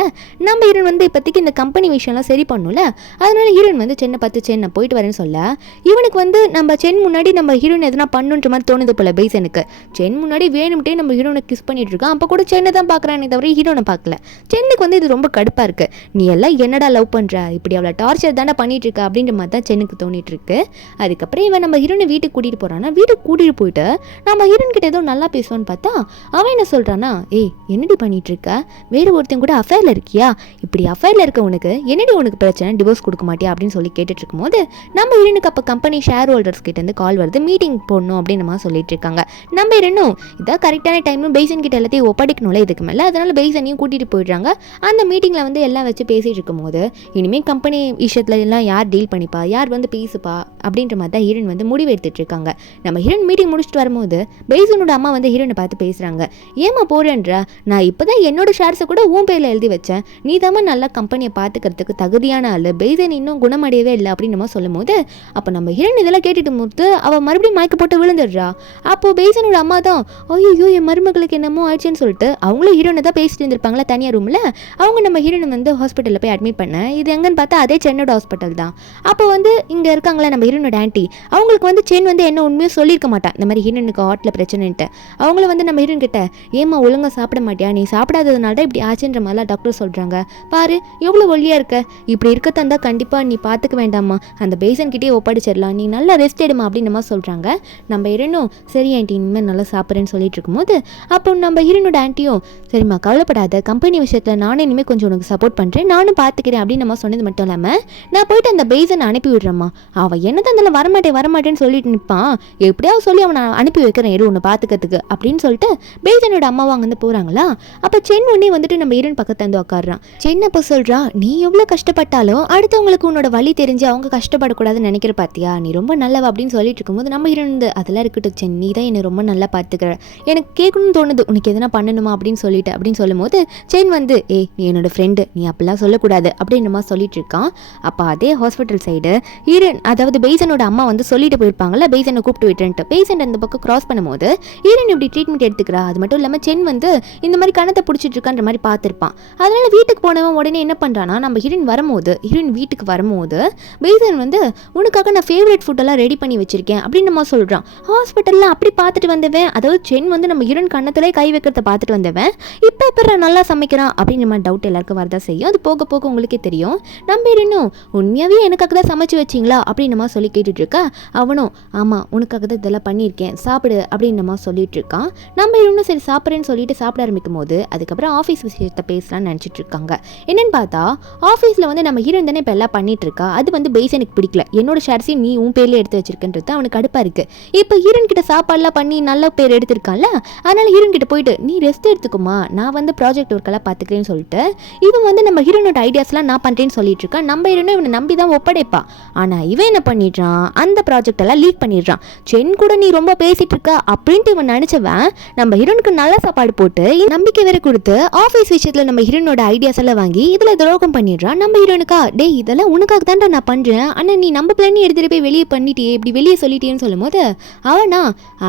நம்ம ஹீரோன் வந்து இப்போதைக்கு இந்த கம்பெனி விஷயம்லாம் சரி பண்ணல. அதனால ஹீரோன் வந்து சென்னை பார்த்து சென்னை போயிட்டு வரேன்னு சொல்ல இவனுக்கு வந்து நம்ம சென் முன்னாடி நம்ம ஹீரோன் எதனா பண்ணுன்ற மாதிரி தோணுது போல பேசனுக்கு. சென் முன்னாடி வேணும்ட்டே நம்ம ஹீரோனை கிஸ் பண்ணிட்டு இருக்கான். அப்போ கூட சென்னை தான் பார்க்குறானே தவிர ஹீரோனை பார்க்கல. சென்னுக்கு வந்து இது ரொம்ப கடுப்பாக இருக்கு. நீ எல்லாம் என்னடா லவ் பண்ணுற, இப்படி அவளை டார்ச்சர் தானே பண்ணிட்டு இருக்க அப்படின்ற மாதிரி தான் சென்னுக்கு தோணிட்டு இருக்கு. அதுக்கப்புறம் இவன் நம்ம ஹீரோனை வீட்டுக்கு கூட்டிகிட்டு போகிறான்னா வீட்டுக்கு கூட்டிகிட்டு போயிட்டு நம்ம ஹீரோன் கிட்ட ஏதோ நல்லா பேசுவான்னு பார்த்தா அவன் என்ன சொல்கிறான்னா, ஏய் என்னடி பண்ணிட்டு இருக்க, வேறு ஒருத்தன் கூட அஃபேரில் இருக்கியா, இப்படி அஃபேரில் இருக்க உனக்கு என்னடி உனக்கு பிரச்சனை, டிவோர்ஸ் கொடுக்க மாட்டியா அப்படின்னு சொல்லி கேட்டுட்டு இருக்கும்போது நம்ம ஹீரோனுக்கு அப்போ கம்பெனி ஷேர் ஹோல்டர்ஸ் கிட்ட இருந்து கால் வருது, மீட்டிங் போடணும் அப்படின்னு நம்ம சொல்லிட்டு இருக்காங்க. நம்ம ஹீரோனும் இதான் கரெக்டான டைம்னு பெய்சன் கிட்ட எல்லாத்தையும் ஒப்படைக்கணும்ல இதுக்கு மேலே, அதனால பெய்சனையும் கூட்டிகிட்டு போயிடுறாங்க. அந்த மீட்டிங்கில் வந்து எல்லாம் வச்சு பேசிகிட்டு இருக்கும்போது இனிமேல் கம்பெனி விஷயத்துல எல்லாம் யார் டீல் பண்ணிப்பா, யார் வந்து பேசுப்பா அப்படின்ற மாதிரி தான் ஹீரோன் வந்து முடிவு எடுத்துட்டு இருக்காங்க. நம்ம ஹீரோன் மீட்டிங் முடிச்சுட்டு வரும்போது பெய்சனோட அம்மா வந்து ஹீரோனை பார்த்து பேசுகிறாங்க. ஏமா போறேன்ற, நான் இப்போ தான் என்னோட ஷேர்ஸை கூட உன் பேரில் எழுதி வச்சேன், நீ தான் நல்லா கம்பெனியை பார்த்துக்கிறதுக்கு தகுதியான ஆள், பெய்சன் இன்னும் குணமடையவே இல்லை அப்படின்னு நம்ம சொல்லும் போது அப்போ நம்ம ஹீரோன் இதெல்லாம் கேட்டுட்டு போது அவள் மறுபடியும் மயக்க போட்டு விழுந்துடுறா. அப்போ பெய்சனோட அம்மா தான் ஐயோ என் மருமகளுக்கு என்னமோ ஆயிடுச்சுன்னு சொல்லிட்டு அவங்களும் ஹீரோனை தான் பேசிட்டு இருந்திருப்பாங்களா தனியாக ரூமில். அவங்க நம்ம ஹீரோனை வந்து ஹாஸ்பிட்டலில் போய் அட்மிட் பண்ண, இது எங்கன்னு பார்த்தா அதே சென்னோட ஹாஸ்பிட்டல் தான். அப்போ வந்து இங்கே இருக்காங்களா நம்ம ஹீரோனோட ஆன்ட்டி, அவங்களுக்கு வந்து சென் வந்து என்ன உண்மையும் சொல்லியிருக்க மாட்டான் இந்த மாதிரி ஹீரோனுக்கு ஹார்ட்டில் பிரச்சனைன்ட்டு. அவங்கள வந்து நம்ம ஹீரோன் கிட்ட ஏமா ஒழுங்காக சாப்பிட மாட்டியா, நீ சாப்பிடாததுனால தான் இப்படி ஆச்சுன்ற மாதிரிலாம் டாக்டர் சொல்கிறாங்க, பாரு எவ்வளோ ஒல்லியாக இருக்க, இப்படி இருக்க தந்தா கண்டிப்பாக நீ பார்த்துக்க வேண்டாமா, அந்த பேசன் கிட்டே ஒப்படைச்சிடலாம், நீ நல்லா ரெஸ்ட் எடுமா அப்படின்னு நம்ம சொல்கிறாங்க. நம்ம ஹீரோனும் சரி ஆன்ட்டி இனிமேல் நல்லா சாப்பிட்றேன்னு சொல்லிட்டு இருக்கும்போது அப்போ நம்ம ஹீரோனோட ஆன்ட்டியும் சரிம்மா கவலைப்படாத, கம்பெனி விஷயத்தில் நானும் இனிமேல் கொஞ்சம் உனக்கு சப்போர்ட் பண்ணுறேன், நானும் பார்த்துக்கிறேன் அப்படின்னு நம்ம சொன்னது மட்டும் இல்லாமல் நான் போயிட்டு அந்த பேசனை அனுப்பி விடுறேம்மா, அவன் என்ன தான் வரமாட்டேன்னு சொல்லிட்டு நிற்பான், எப்படியாவது சொல்லி அவனை அனுப்பி வைக்கிறேன் எடு உன்னை பார்த்துக்கிறதுக்கு அப்படின்னு சொல்லிட்டு பேசனோட அம்மாவை அங்கேருந்து போகிறாங்களா. அப்போ சென் உடனே வந்துட்டு நம்ம ஹீரோன் பக்கத்து வந்து உட்காடுறான். சென் அப்போ சொல்கிறா, நீ எவ்வளோ கஷ்டப்பட்டாலும் அடுத்தவங்களுக்கு உன்னோட வழி தெரிஞ்சு அவங்க கஷ்டப்படக்கூடாதுன்னு நினைக்கிற பார்த்தியா, நீ ரொம்ப நல்லவ அப்படின்னு சொல்லிட்டு இருக்கும்போது நம்ம ஹீரோன் வந்து அதெல்லாம் இருக்கட்டும் சென், நீ தான் என்னை ரொம்ப நல்லா பார்த்துக்கிற, எனக்கு கேட்கணும்னு தோணுது உனக்கு எதனா பண்ணணுமா அப்படின்னு சொல்லிட்டு அப்படின்னு சொல்லும் போது சென் வந்து நீ என்னோட ஃப்ரெண்டு, நீ அப்படிலாம் சொல்லக்கூடாது அப்படின்னு நம்ம சொல்லிட்டு இருக்கான். அப்போ அதே ஹாஸ்பிட்டல் சைடு ஹீரோன் அதாவது பெய்சனோட அம்மா வந்து சொல்லிட்டு போயிருப்பாங்கல்ல பெய்சனை கூப்பிட்டு விட்டுன்ட்டு, பெய்சன் அந்த பக்கம் கிராஸ் பண்ணும்போது ஹீரோன் இப்படி ட்ரீட்மெண்ட் எடுத்துக்கிறா. அது மட்டும் இல்லாமல் சென் வந்து இந்த மாதிரி கணத்தை பிடிச்சிட்டு இருக்கான்ற மாதிரி பார்த்துருப்பான். அதனால வீட்டுக்கு போனவன் உடனே என்ன பண்ணுறான்னா நம்ம ஹீரோன் வீட்டுக்கு வரும்போது பெய்சன் வந்து உனக்காக நான் ஃபேவரட் ஃபுட்டெல்லாம் ரெடி பண்ணி வச்சிருக்கேன் அப்படின்னு நம்ம சொல்கிறான். ஹாஸ்பிட்டலில் அப்படி பார்த்துட்டு வந்தவன், அதாவது சென் வந்து நம்ம ஹீரோன் கண்ணத்திலே கை வைக்கிறத பார்த்துட்டு வந்தவன் இப்போ எப்படி நல்லா சமைக்கிறான் அப்படின்ற மாதிரி டவுட் எல்லாருக்கும் வரதா செய்யும். அது போக போக உங்களுக்கே தெரியும். நம்ம ஹீரோனும் உண்மையாகவே எனக்காக தான் சமைச்சு வச்சிங்களா அப்படின்னு நம்ம சொல்லி கேட்டுட்டு இருக்கா. அவனும் ஆமாம் உனக்காக தான் இதெல்லாம் பண்ணியிருக்கேன் சாப்பிடு அப்படின்னு நம்ம சொல்லிட்டு இருக்கான். நம்ம ஹீரோனும் சரி சாப்பிட்றேன்னு சொல்லிட்டு சாப்பிட ஆரம்பிக்கும் போது அதுக்கப்புறம் ஆஃபீஸ் விஷயத்தை பேசலாம்னு நினச்சிட்டு இருக்காங்க. என்னன்னு பார்த்தா ஆஃபீஸில் வந்து நம்ம ஹீரோன் தானே இப்போ எல்லாம் பண்ணிட்டு இருக்கா, அது வந்து பெய்சனுக்கு பிடிக்கல, என்னோட ஷேர்ஸையும் நீ உன் பேர்ல எடுத்து வச்சிருக்கன்றது அவனுக்கு கடுப்பாக இருக்கு. இப்போ ஹீரோன் கிட்ட சாப்பாடுலாம் பண்ணி நல்ல பேர் எடுத்திருக்கான்ல, அதனால ஹீரோன் கிட்ட போயிட்டு நீ ரெஸ்ட் எடுத்துக்குமா, நான் வந்து ப்ராஜெக்ட் ஒர்க்கெல்லாம் பார்த்துக்கிறேன்னு சொல்லிட்டு இவன் வந்து நம்ம ஹீரோனோட ஐடியாஸ்லாம் நான் பண்ணுறேன்னு சொல்லிட்டு இருக்கான். நம்ம ஹீரோனும் இவனை நம்பி தான் ஒப்படைப்பா. ஆனால் இவன் என்ன பண்ணிடுறான், அந்த ப்ராஜெக்ட் எல்லாம் லீக் பண்ணிடுறான். சென் கூட நீ ரொம்ப பேசிட்டு இருக்க அப்படின்ட்டு இவன் நினைச்சவன் நம்ம ஹீரோனுக்கு நல்ல சாப்பாடு போட்டு நம்பிக்கை வேற கொடுத்து ஆஃபீஸ் விஷயத்தில் நம்ம ஹீரோனோட ஐடியாஸ் எல்லாம் வாங்கி இதில் துரோகம் பண்ணிடுறான். நம்ம ஹீரோனுக்கா டே இதெல்லாம் உனக்காக தான்டா நான் பண்ணுறேன், ஆனால் நீ நம்ம பிளானி எடுத்துகிட்டு போய் வெளியே பண்ணிட்டே இப்படி வெளியே சொல்லிட்டேன்னு சொல்லும் போது அவனா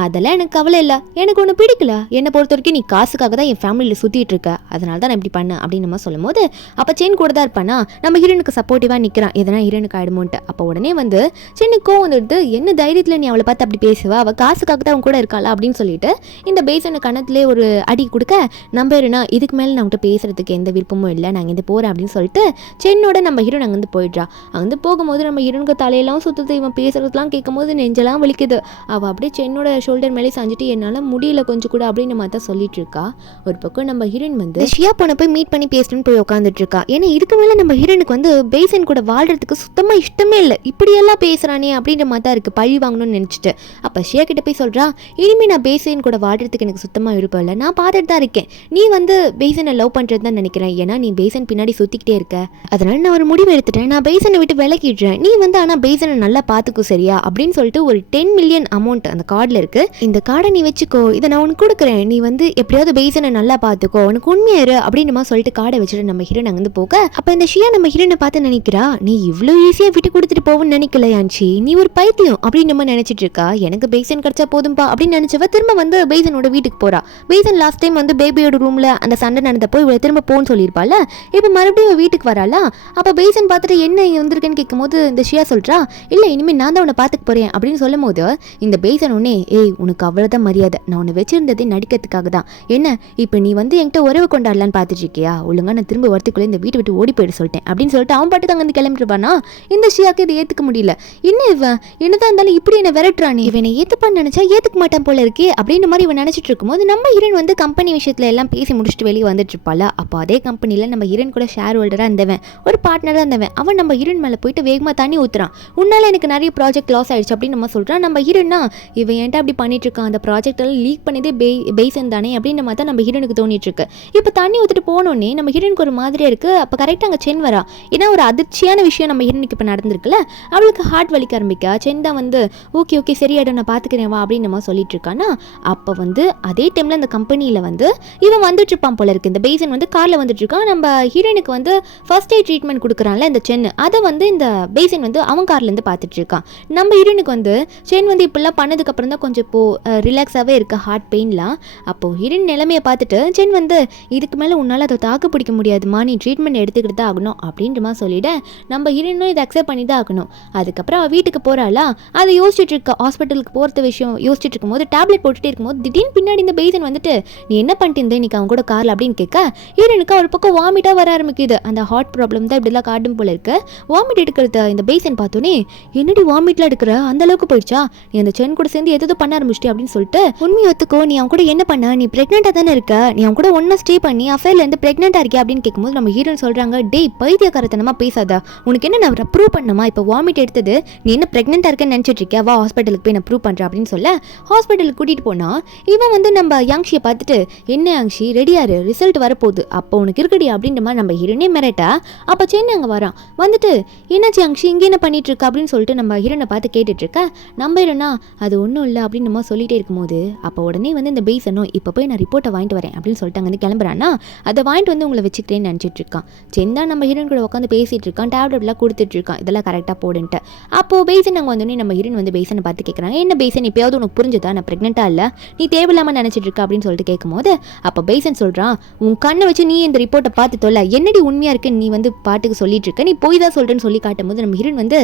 அதெல்லாம் எனக்கு கவலை இல்லை, எனக்கு ஒன்று பிடிக்கல, என்னை பொறுத்த வரைக்கும் நீ காசுக்காக தான் என் ஃபேமிலியில் சுற்றிட்டு இருக்க, அதனால தான் நான் இப்படி பண்ணேன் அப்படின்னு நம்ம சொல்லும் போது அப்போ சென் கூட தான் இருப்பானா நம்ம ஹீரோனுக்கு சப்போர்ட்டிவாக நிற்கிறான், எதனா ஹீரோனுக்கு ஆயிடுமோன்ட்டு. அப்போ உடனே வந்து சென்னுக்கும் வந்துட்டு என்ன தைரியத்தில் நீ அவளை பார்த்து அப்படி பேசுவா, அவள் காசுக்காக தான் அவன் கூட இருக்காளா அப்படின்னு சொல்லிட்டு இந்த பேசன கணத்திலே ஒரு அடி கொடுக்க நம்ம ஹீரோனா இதுக்கு மேலே நம்மகிட்ட பேசுறதுக்கு எந்த விருப்பமும் இல்லை, நான் இங்கே போகிறேன் அப்படின்னு சொல்லிட்டு சென்னோட நம்ம ஹீரோன் அங்கேருந்து போயிடுறா. அங்கேருந்து போகும்போது நம்ம ஹீரோனுக்கு தலையெல்லாம் சுற்றுது, இவன் பேசுறதுலாம் கேட்கும்போது நெஞ்செல்லாம் வலிக்குது. அவள் அப்படியே சென்னோட ஷோல்டர் மேலே சாஞ்சிட்டு என்னால் முடியல கொஞ்சம் கூட அப்படின்னு நம்ம தான் சொல்லிட்டு இருக்கா. ஒரு பக்கம் நம்ம ஹீரோயின் வந்து ஷியா பொண்ணை போய் மீட் பண்ணி பேசணும்னு போய் உட்காந்துட்டு இருக்கா. ஏன்னா இதுக்கு மேலே நம்ம ஹீரோனுக்கு வந்து பேசன் கூட வாழ்றதுக்கு சுத்தமாக இஷ்டமே இல்லை, இப்படியெல்லாம் பேசுகிறானே அப்படின்ற மாதிரி தான் இருக்குது, பழி வாங்கணும்னு நினச்சிட்டு. அப்போ ஷியா கிட்ட போய் சொல்கிறா, இனிமேல் நான் பேசன் கூட வாழ்றதுக்கு எனக்கு சுத்தமாக விருப்பம் இல்லை, நான் பார்த்துட்டு தான் இருக்கேன், நீ வந்து பேசனை லவ் பண்ணுறது தான் நினைக்கிறேன், ஏன்னா நீ பேசன் பின்னாடி சுற்றிக்கிட்டே இருக்க, அதனால நான் ஒரு முடிவு எடுத்துட்டேன், நான் பேசனை விட்டு விலகிடுறேன், நீ வந்து ஆனால் பேசனை நல்லா பார்த்துக்கும் சரியா அப்படின்னு சொல்லிட்டு ஒரு 10 மில்லியன் அமௌண்ட் அந்த கார்டில் இருக்குது, இந்த கார்டை நீ வச்சுக்கோ, இதை நான் உனக்கு கொடுக்குறேன், நீ வந்து எப்படியாவது பேசனை நல்லா பார்த்துக்கோ, உனக்கு உண்மையாரு அப்படின்னு சொல்லிட்டு கார்டை வச்சுட்டு நம்ம ஹீரோன் அங்கேருந்து போக அப்போ இந்த ஷியா நம்ம ஹீரோனை பார்த்து நினைக்கிறா, நீ இவ்வளோ ஈஸியாக விட்டு கொடுத்துட்டு போவோன்னு நினைக்கலையாச்சி, நீ ஒரு பைத்தியம் அப்படின்னு நம்ம நினைச்சிட்டு இருக்கா, எனக்கு பேசன் கிடைச்சா போதும்பா அப்படின்னு நினைச்சவ திரும்ப வந்து பேசனோட வீட்டுக்கு போறா. பேசன் லாஸ்ட் டைம் வந்து பேபியோட ரூம்ல அந்த சண்டை நடந்தப்போ இவளை திரும்ப போன்னு சொல்லியிருப்பாள். இப்போ மறுபடியும் வீட்டுக்கு வராளா. அப்போ பேசன் பார்த்துட்டு என்ன வந்திருக்குன்னு கேட்கும்போது இந்த ஷியா சொல்கிறா, இல்லை இனிமேல் நான் தான் உன்னை பார்த்துக்க போகிறேன் அப்படின்னு சொல்லும் போது இந்த பேசன் உடனே, ஏய் உனக்கு அவ்வளோதான் மரியாதை, நான் உன்னை வச்சிருந்ததே நடிக்கிறதுக்காக தான், என்ன இப்போ நீ வந்து என்கிட்ட உறவு கொண்டாடலான்னு பார்த்துட்டு இருக்கியா, ஒழுங்கா நான் திரும்ப வரத்துக்குள்ளே இந்த வீட்டை விட்டு ஓடி போயிட சொல்லிட்டேன் அப்படின்னு சொல்லிட்டு அவன் பாட்டுக்கு அங்கே கிளம்பிட்டுருப்பானா. இந்த ஷியாக்கு இதை ஏற்றுக்க முடியல. இன்னும் இவன் என்னதான் இருந்தாலும் இப்படி என்ன விரட்டுறானே, இவனை ஏற்றுப்பான்னு நினச்சா ஏற்றுக்க மாட்டான் போல இருக்கே அப்படின்ற மாதிரி இவன் நினச்சிட்டு இருக்கும்போது நம்ம ஹீரோயின் வந்து கம்பெனி விஷயத்தில் எல்லாம் பேசி முடிச்சுட்டு வெளியே வந்துட்டு இருப்பாள். அப்போ அதே கம்பெனியில் நம்ம ஹீரோயின் கூட ஷேர் ஹோல்டராக இருந்தவன், ஒரு பார்ட்னராக இருந்தவன், அவன் நம்ம ஹீரோயின் மேலே போயிட்டு வேகமாக தண்ணி ஊற்றுறான். உன்னால எனக்கு நிறைய ப்ராஜெக்ட் லாஸ் ஆயிடுச்சு அப்படின்னு நம்ம சொல்கிறான். நம்ம ஹீரோயினா இவன் ஏன்டா அப்படி பண்ணிட்டு இருக்கான், அந்த ப்ராஜெக்ட் எல்லாம் லீக் பண்ணதே பேசன் தானே அப்படின்ற மாதிரி தான் நம்ம ஹீரோனுக்கு தோணிட்டு இருக்கு. இப்போ தண்ணி ஊற்றிட்டு போனோடனே நம்ம ஹீரோனுக்கு ஒரு மாதிரியா இருக்கு. அப்போ கரெக்டாக அங்கே சென் வரா. ஏன்னா ஒரு அதிர்ச்சியான விஷயம் நம்ம ஹீரோனுக்கு இப்போ நடந்திருக்குல்ல, அவளுக்கு ஹார்ட் வலிக்க ஆரம்பிக்கா. சென் தான் வந்து ஓகே சரியாயிடும் நான் பார்த்துக்கிறேன் வா அப்படின்னு நம்ம சொல்லிட்டு இருக்கானா. அப்போ வந்து அதே டைமில் அந்த கம்பெனியில் வந்து இவன் வந்துட்டு இருப்பான் போல இருக்கு. இந்த பேசன் வந்து காரில் வந்துட்டு இருக்கான். நம்ம ஹீரோனுக்கு வந்து ஃபர்ஸ்ட் எய்ட் ட்ரீட்மெண்ட் கொடுக்குறான்ல இந்த சென், அதை வந்து இந்த பேசன் வந்து அவன் கார்லேருந்து பார்த்துட்டு இருக்கான். நம்ம ஹீரோனுக்கு வந்து சென் வந்து இப்படிலாம் பண்ணதுக்கப்புறம் தான் கொஞ்சம் இப்போ ரிலாக்ஸாகவே இருக்க ஹார்ட் பெயின்லாம். அப்போது ஹீரோயின் நிலைமையை பார்த்துட்டு சென் வந்து இதுக்கு மேலே உன்னால் அதை தாக்கு பிடிக்க முடியாதுமா, நீ ட்ரீட்மெண்ட் எடுத்துக்கிட்டு தான் ஆகணும் அப்படின்றமா சொல்லிவிட நம்ம ஹீரோயினும் இதை அக்செப்ட் பண்ணி தான் ஆகணும். அதுக்கப்புறம் அவள் வீட்டுக்கு போகிறாளா, அதை யோசிச்சுட்டு இருக்க ஹாஸ்பிட்டலுக்கு போகிறது விஷயம் யோசிச்சுட்டு இருக்கும்போது டேப்லெட் போட்டுகிட்டே இருக்கும்போது திடீர்னு பின்னாடி இந்த பேசன் வந்துட்டு நீ என்ன பண்ணிட்டு இருந்த இன்னைக்கு அவன் கூட காரில் அப்படின்னு கேட்க ஹீரோனுக்கு ஒரு பக்கம் வாமிட்டாக வர ஆரம்பிக்குது. அந்த ஹார்ட் ப்ராப்ளம் தான் இப்படிலாம் காட்டும் போல இருக்கு. வாமிட் எடுக்கிறத இந்த பேசன் பார்த்தோன்னே என்னடி வாமிட்லாம் எடுக்கிற, அந்த அளவுக்கு போயிடுச்சா, நீ அந்த சென் கூட சேர்ந்து எதோ பண்ண ஆரம்பிச்சிட்டு அப்படின்னு சொல்லிட்டு உண்மையை ஒத்துக்கோ, நீ அவன் கூட என்ன பண்ண, நீ பிரெக்னெண்ட்டாக தானே இருக்க, நீ அவன் கூட ஒன்றா ஸ்டே பண்ணி அஃபேர்லேருந்து பிரெக்னெண்ட்டாக இருக்கியா அப்படின்னு கேட்கும்போது நம்ம ஹீரோன்னு சொல்கிறாங்க, டேய் பைத்தியக்காரத்தனமாக பேசாதா, உனக்கு என்ன நான் ப்ரூவ் பண்ணணுமா, இப்போ வாமிட் எடுத்தது நீ என்ன பிரெக்னெண்ட்டாக இருக்கேன்னு நினச்சிட்டு இருக்கியா, வா ஹாஸ்பிட்டலுக்கு போய் நான் ப்ரூவ் பண்ணுறேன் அப்படின்னு சொல்ல ஹாஸ்பிட்டலுக்கு கூட்டிகிட்டு போனால் இவன் வந்து நம்ம யாங்ஷியை பார்த்துட்டு என்ன யாங்ஷி ரெடியாரு ரிசல்ட் வரப்போகுது, அப்போ உனக்கு இருக்கடி அப்படின்ற மாதிரி நம்ம ஹீரோனே மிரட்டா. அப்போ சென்னை அங்கே வரான். வந்துட்டு என்னாச்சு யாங்ஷி இங்கே என்ன பண்ணிட்டு இருக்கா அப்படின்னு சொல்லிட்டு நம்ம ஹீரோனை பார்த்து கேட்டுட்டு இருக்க. நம்ம ஹீரோனா அது ஒன்றும் இல்லை அப்படின்னு நம்ம சொல்லிட்டே இருக்கும்போது அப்போ உடனே வந்து இந்த பேசனும் இப்போ போய் நான் ரிப்போர்ட்டை வாங்கிட்டு வரேன் அப்படின்னு சொல்லிட்டு அங்கே கிளம்புறான்னா அதை வாங்கிட்டு வந்து உங்களை வச்சுக்கிறேன்னு நினச்சிட்டு இருக்கான். சென் தான் நம்ம ஹீரோன் கூட உட்காந்து பேசிட்டு இருக்கான், டேப்லெட்லாம் கொடுத்துட்டு இருக்கான், இதெல்லாம் கரெக்டாக போடுன்ட்டு. அப்போ பேசன் அங்கே வந்தோடனே நம்ம ஹீரோன் வந்து பேசனை பார்த்து கேட்குறாங்க, என்ன பேசன் இப்போயாவது உனக்கு புரிஞ்சுதா நான் ப்ரெக்னெண்ட்டாக இல்லை, நீ தேவையில்லாமல் நினச்சிட்டு இருக்க அப்படின்னு சொல்லிட்டு கேட்கும்போது அப்போ பேசன் சொல்கிறான், உன் கண்ணை வச்சு நீ இந்த ரிப்போர்ட்டை பார்த்து தொல்ல, என்னடி உண்மையாக இருக்குன்னு நீ வந்து பாட்டுக்கு சொல்லிட்டு இருக்க, நீ போய் தான் சொல்கிறேன்னு சொல்லி காட்டும் போது நம்ம ஹீரோன் வந்து